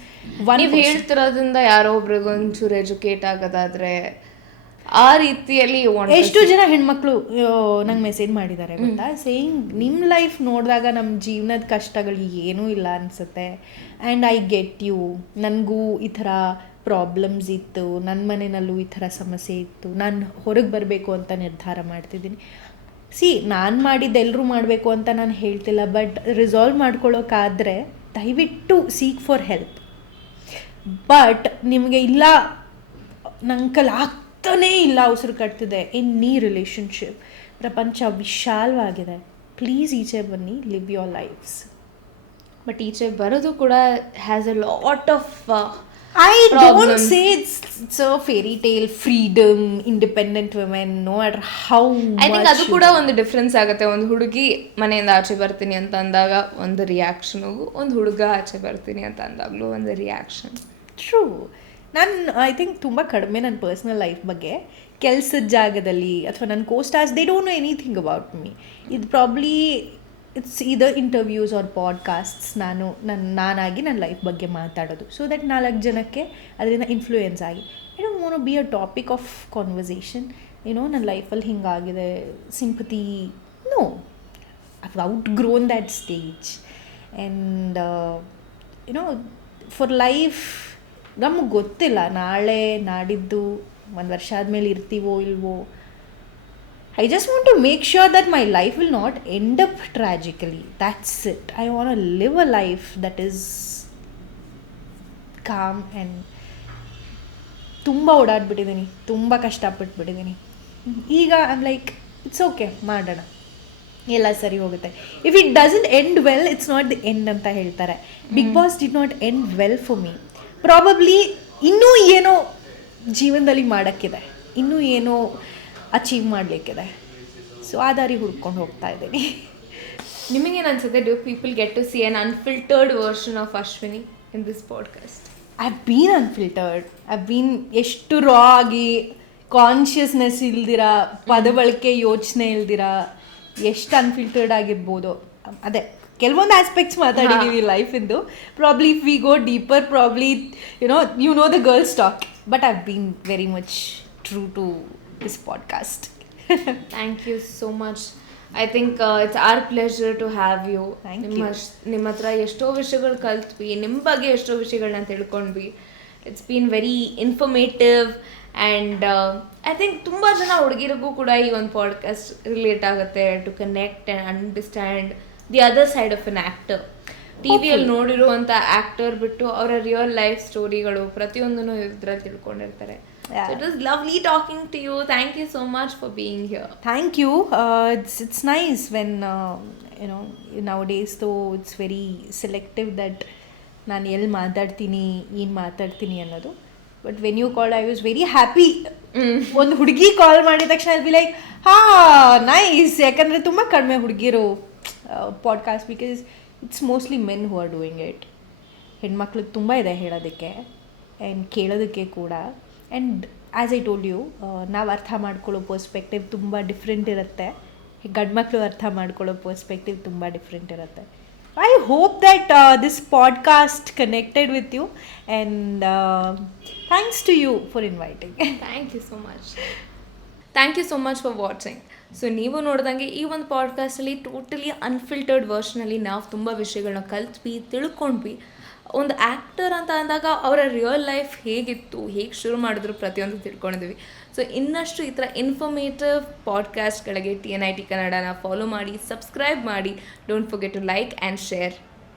one ನೀವು person. ಹೇಳ್ತಿರೋದ್ರಿಂದ ಯಾರೋ ಒಬ್ರಿಗೆ ಒಂಚೂರು ಎಜುಕೇಟ್ ಆಗೋದಾದ್ರೆ ಆ ರೀತಿಯಲ್ಲಿ ಎಷ್ಟು ಜನ ಹೆಣ್ಮಕ್ಳು ನಂಗೆ ಮೆಸೇಜ್ ಮಾಡಿದ್ದಾರೆ ಗೊತ್ತಾ, ಸೇಯಿಂಗ್ ನಿಮ್ಮ ಲೈಫ್ ನೋಡಿದಾಗ ನಮ್ಮ ಜೀವನದ ಕಷ್ಟಗಳು ಏನೂ ಇಲ್ಲ ಅನಿಸುತ್ತೆ, ಆ್ಯಂಡ್ ಐ ಗೆಟ್ ಯು. ನನಗೂ ಈ ಥರ ಪ್ರಾಬ್ಲಮ್ಸ್ ಇತ್ತು, ನನ್ನ ಮನೆಯಲ್ಲೂ ಈ ಥರ ಸಮಸ್ಯೆ ಇತ್ತು, ನಾನು ಹೊರಗೆ ಬರಬೇಕು ಅಂತ ನಿರ್ಧಾರ ಮಾಡ್ತಿದ್ದೀನಿ. ನಾನು ಮಾಡಿದ್ದೆಲ್ಲರೂ ಮಾಡಬೇಕು ಅಂತ ನಾನು ಹೇಳ್ತಿಲ್ಲ, ಬಟ್ ರಿಸಾಲ್ವ್ ಮಾಡ್ಕೊಳ್ಳೋಕ್ಕಾದರೆ ದಯವಿಟ್ಟು ಸೀಕ್ ಫಾರ್ ಹೆಲ್ಪ್. ಬಟ್ ನಿಮಗೆ ಇಲ್ಲ, ನಂಕಲ್ ಆಗ್ತಾನೇ ಇಲ್ಲ, ಉಸಿರು ಕಟ್ತಿದೆ, ಎನಿ ರಿಲೇಷನ್ಶಿಪ್, ಪ್ರಪಂಚ ವಿಶಾಲವಾಗಿದೆ, ಪ್ಲೀಸ್ ಈಚೆ ಬನ್ನಿ, ಲಿವ್ ಯೋರ್ ಲೈಫ್ಸ್. ಬಟ್ ಈಚೆ ಬರೋದು ಕೂಡ has a lot of I don't say it's a fairy tale, freedom, independent women, no matter how much. I think ಅದು ಕೂಡ ಒಂದು ಡಿಫ್ರೆನ್ಸ್ ಆಗುತ್ತೆ. ಒಂದು ಹುಡುಗಿ ಮನೆಯಿಂದ ಆಚೆ ಬರ್ತೀನಿ ಅಂತ ಅಂದಾಗ ಒಂದು ರಿಯಾಕ್ಷನು, ಒಂದು ಹುಡುಗ ಆಚೆ ಬರ್ತೀನಿ ಅಂತ ಅಂದಾಗಲೂ ಒಂದು ರಿಯಾಕ್ಷನ್. ಟ್ರೂ. ನಾನು ಐ ಥಿಂಕ್ ತುಂಬ ಕಡಿಮೆ ನನ್ನ ಪರ್ಸ್ನಲ್ ಲೈಫ್ ಬಗ್ಗೆ, ಕೆಲಸದ ಜಾಗದಲ್ಲಿ ಅಥವಾ ನನ್ನ costars, they don't know anything about me. ಇದು probably it's either interviews or podcasts ನಾನಾಗಿ ನನ್ನ ಲೈಫ್ ಬಗ್ಗೆ ಮಾತಾಡೋದು, ಸೊ ದಟ್ 4 ಜನಕ್ಕೆ ಅದರಿಂದ ಇನ್ಫ್ಲೂಯೆನ್ಸ್ ಆಗಿ. I don't want to be a topic of conversation. ನನ್ನ ಲೈಫಲ್ಲಿ ಹಿಂಗಾಗಿದೆ, sympathy, no, I've outgrown that stage. And for life ನಮಗೆ ಗೊತ್ತಿಲ್ಲ ನಾಳೆ ನಾಡಿದ್ದು 1 ವರ್ಷ ಆದಮೇಲೆ ಇರ್ತೀವೋ ಇಲ್ವೋ. I just want to make sure that my life will not end up tragically. That's it. I want to live a life that is calm and ತುಂಬ ಓಡಾಡ್ಬಿಟ್ಟಿದ್ದೀನಿ, ತುಂಬ ಕಷ್ಟಪಟ್ಬಿಟ್ಟಿದ್ದೀನಿ. ಈಗ ಐಮ್ ಲೈಕ್, ಇಟ್ಸ್ ಓಕೆ, ಮಾಡೋಣ, ಎಲ್ಲ ಸರಿ ಹೋಗುತ್ತೆ. If it doesn't end well, it's not the end ಅಂತ ಹೇಳ್ತಾರೆ. Big boss did not end well for me. Probably ಇನ್ನೂ ಏನೋ ಜೀವನದಲ್ಲಿ ಮಾಡೋಕ್ಕಿದೆ, ಇನ್ನೂ ಏನೋ ಅಚೀವ್ ಮಾಡಲಿಕ್ಕಿದೆ. ಸೊ ಆ ದಾರಿ ಹುಡ್ಕೊಂಡು ಹೋಗ್ತಾ ಇದ್ದೀನಿ. ನಿಮಗೇನು ಅನ್ಸುತ್ತೆ, do people get to see an unfiltered version of Ashwini in this podcast? I been unfiltered. I been ಎಷ್ಟು ರಾ ಆಗಿ, ಕಾನ್ಷಿಯಸ್ನೆಸ್ ಇಲ್ದಿರ, ಪದ ಬಳಕೆ ಯೋಚನೆ ಇಲ್ದಿರ ಎಷ್ಟು ಅನ್ಫಿಲ್ಟರ್ಡ್ ಆಗಿರ್ಬೋದು. ಅದೇ ಕೆಲವೊಂದು ಆಸ್ಪೆಕ್ಟ್ಸ್ ಮಾತಾಡಿದ್ದೀವಿ ಲೈಫಿಂದು. Probably if we go deeper, probably you know the girls talk, but I been very much true to this podcast. Thank you so much. I think it's our pleasure to have you. ನಿಮ್ಮ ಹತ್ರ ಎಷ್ಟೋ ವಿಷಯಗಳು ಕಲ್ತ್ವಿ, ನಿಮ್ಮ ಬಗ್ಗೆ ಎಷ್ಟೋ ವಿಷಯಗಳನ್ನ ತಿಳ್ಕೊಂಡ್ವಿ. It's been very informative and I think ತುಂಬ ಜನ ಹುಡುಗಿರಿಗೂ ಕೂಡ ಈ ಒಂದು ಪಾಡ್ಕಾಸ್ಟ್ ರಿಲೇಟ್ ಆಗುತ್ತೆ, to connect and understand the other side of an actor. T ವಿಯಲ್ಲಿ ನೋಡಿರುವಂಥ ಆ್ಯಕ್ಟರ್ ಬಿಟ್ಟು ಅವರ ರಿಯಲ್ ಲೈಫ್ ಸ್ಟೋರಿಗಳು ಪ್ರತಿಯೊಂದನ್ನು ಇದರಲ್ಲಿ ತಿಳ್ಕೊಂಡಿರ್ತಾರೆ. So it was lovely talking to you. Thank you so much for being here. Thank you. It's nice when nowadays though it's very selective that ನಾನು ಎಲ್ಲಿ ಮಾತಾಡ್ತೀನಿ, ಏನು ಮಾತಾಡ್ತೀನಿ ಅನ್ನೋದು. But when you called, I was very happy. ಒಂದು ಹುಡುಗಿ ಕಾಲ್ ಮಾಡಿದ ತಕ್ಷಣ ಐಲ್ ಬಿ ಲೈಕ್, ನೈಸ್. ಯಾಕಂದರೆ ತುಂಬ ಕಡಿಮೆ ಹುಡುಗಿರು podcast, because it's mostly men who are doing it. ಹೆಣ್ಮಕ್ಳಿಗೆ ತುಂಬ ಇದೆ ಹೇಳೋದಕ್ಕೆ ಆ್ಯಂಡ್ ಕೇಳೋದಕ್ಕೆ ಕೂಡ. And as I told you, ನಾವು ಅರ್ಥ ಮಾಡ್ಕೊಳ್ಳೋ ಪರ್ಸ್ಪೆಕ್ಟಿವ್ ತುಂಬ ಡಿಫ್ರೆಂಟ್ ಇರುತ್ತೆ, ಗಂಡು ಮಕ್ಕಳು ಅರ್ಥ ಮಾಡ್ಕೊಳ್ಳೋ ಪರ್ಸ್ಪೆಕ್ಟಿವ್ ತುಂಬ ಡಿಫ್ರೆಂಟ್ ಇರುತ್ತೆ. I hope that this podcast connected with you, and thanks to you for inviting. Thank you so much for watching. So ನೀವು ನೋಡ್ದಂಗೆ ಈ ಒಂದು ಪಾಡ್ಕಾಸ್ಟಲ್ಲಿ ಟೋಟಲಿ ಅನ್ಫಿಲ್ಟರ್ಡ್ ವರ್ಷನಲ್ಲಿ ನಾವು ತುಂಬ ವಿಷಯಗಳನ್ನ ಕಲ್ತ್ವಿ, ತಿಳ್ಕೊಂಡ್ವಿ. ಒಂದು ಆ್ಯಕ್ಟರ್ ಅಂತ ಅಂದಾಗ ಅವರ ರಿಯಲ್ ಲೈಫ್ ಹೇಗಿತ್ತು, ಹೇಗೆ ಶುರು ಮಾಡಿದ್ರು, ಪ್ರತಿಯೊಂದು ತಿಳ್ಕೊಂಡಿದ್ವಿ. ಸೊ ಇನ್ನಷ್ಟು ಈ ಥರ ಇನ್ಫಾರ್ಮೇಟಿವ್ ಪಾಡ್ಕಾಸ್ಟ್ಗಳಿಗೆ TNIT ಕನ್ನಡನ ಫಾಲೋ ಮಾಡಿ, ಸಬ್ಸ್ಕ್ರೈಬ್ ಮಾಡಿ. Don't forget to like and share.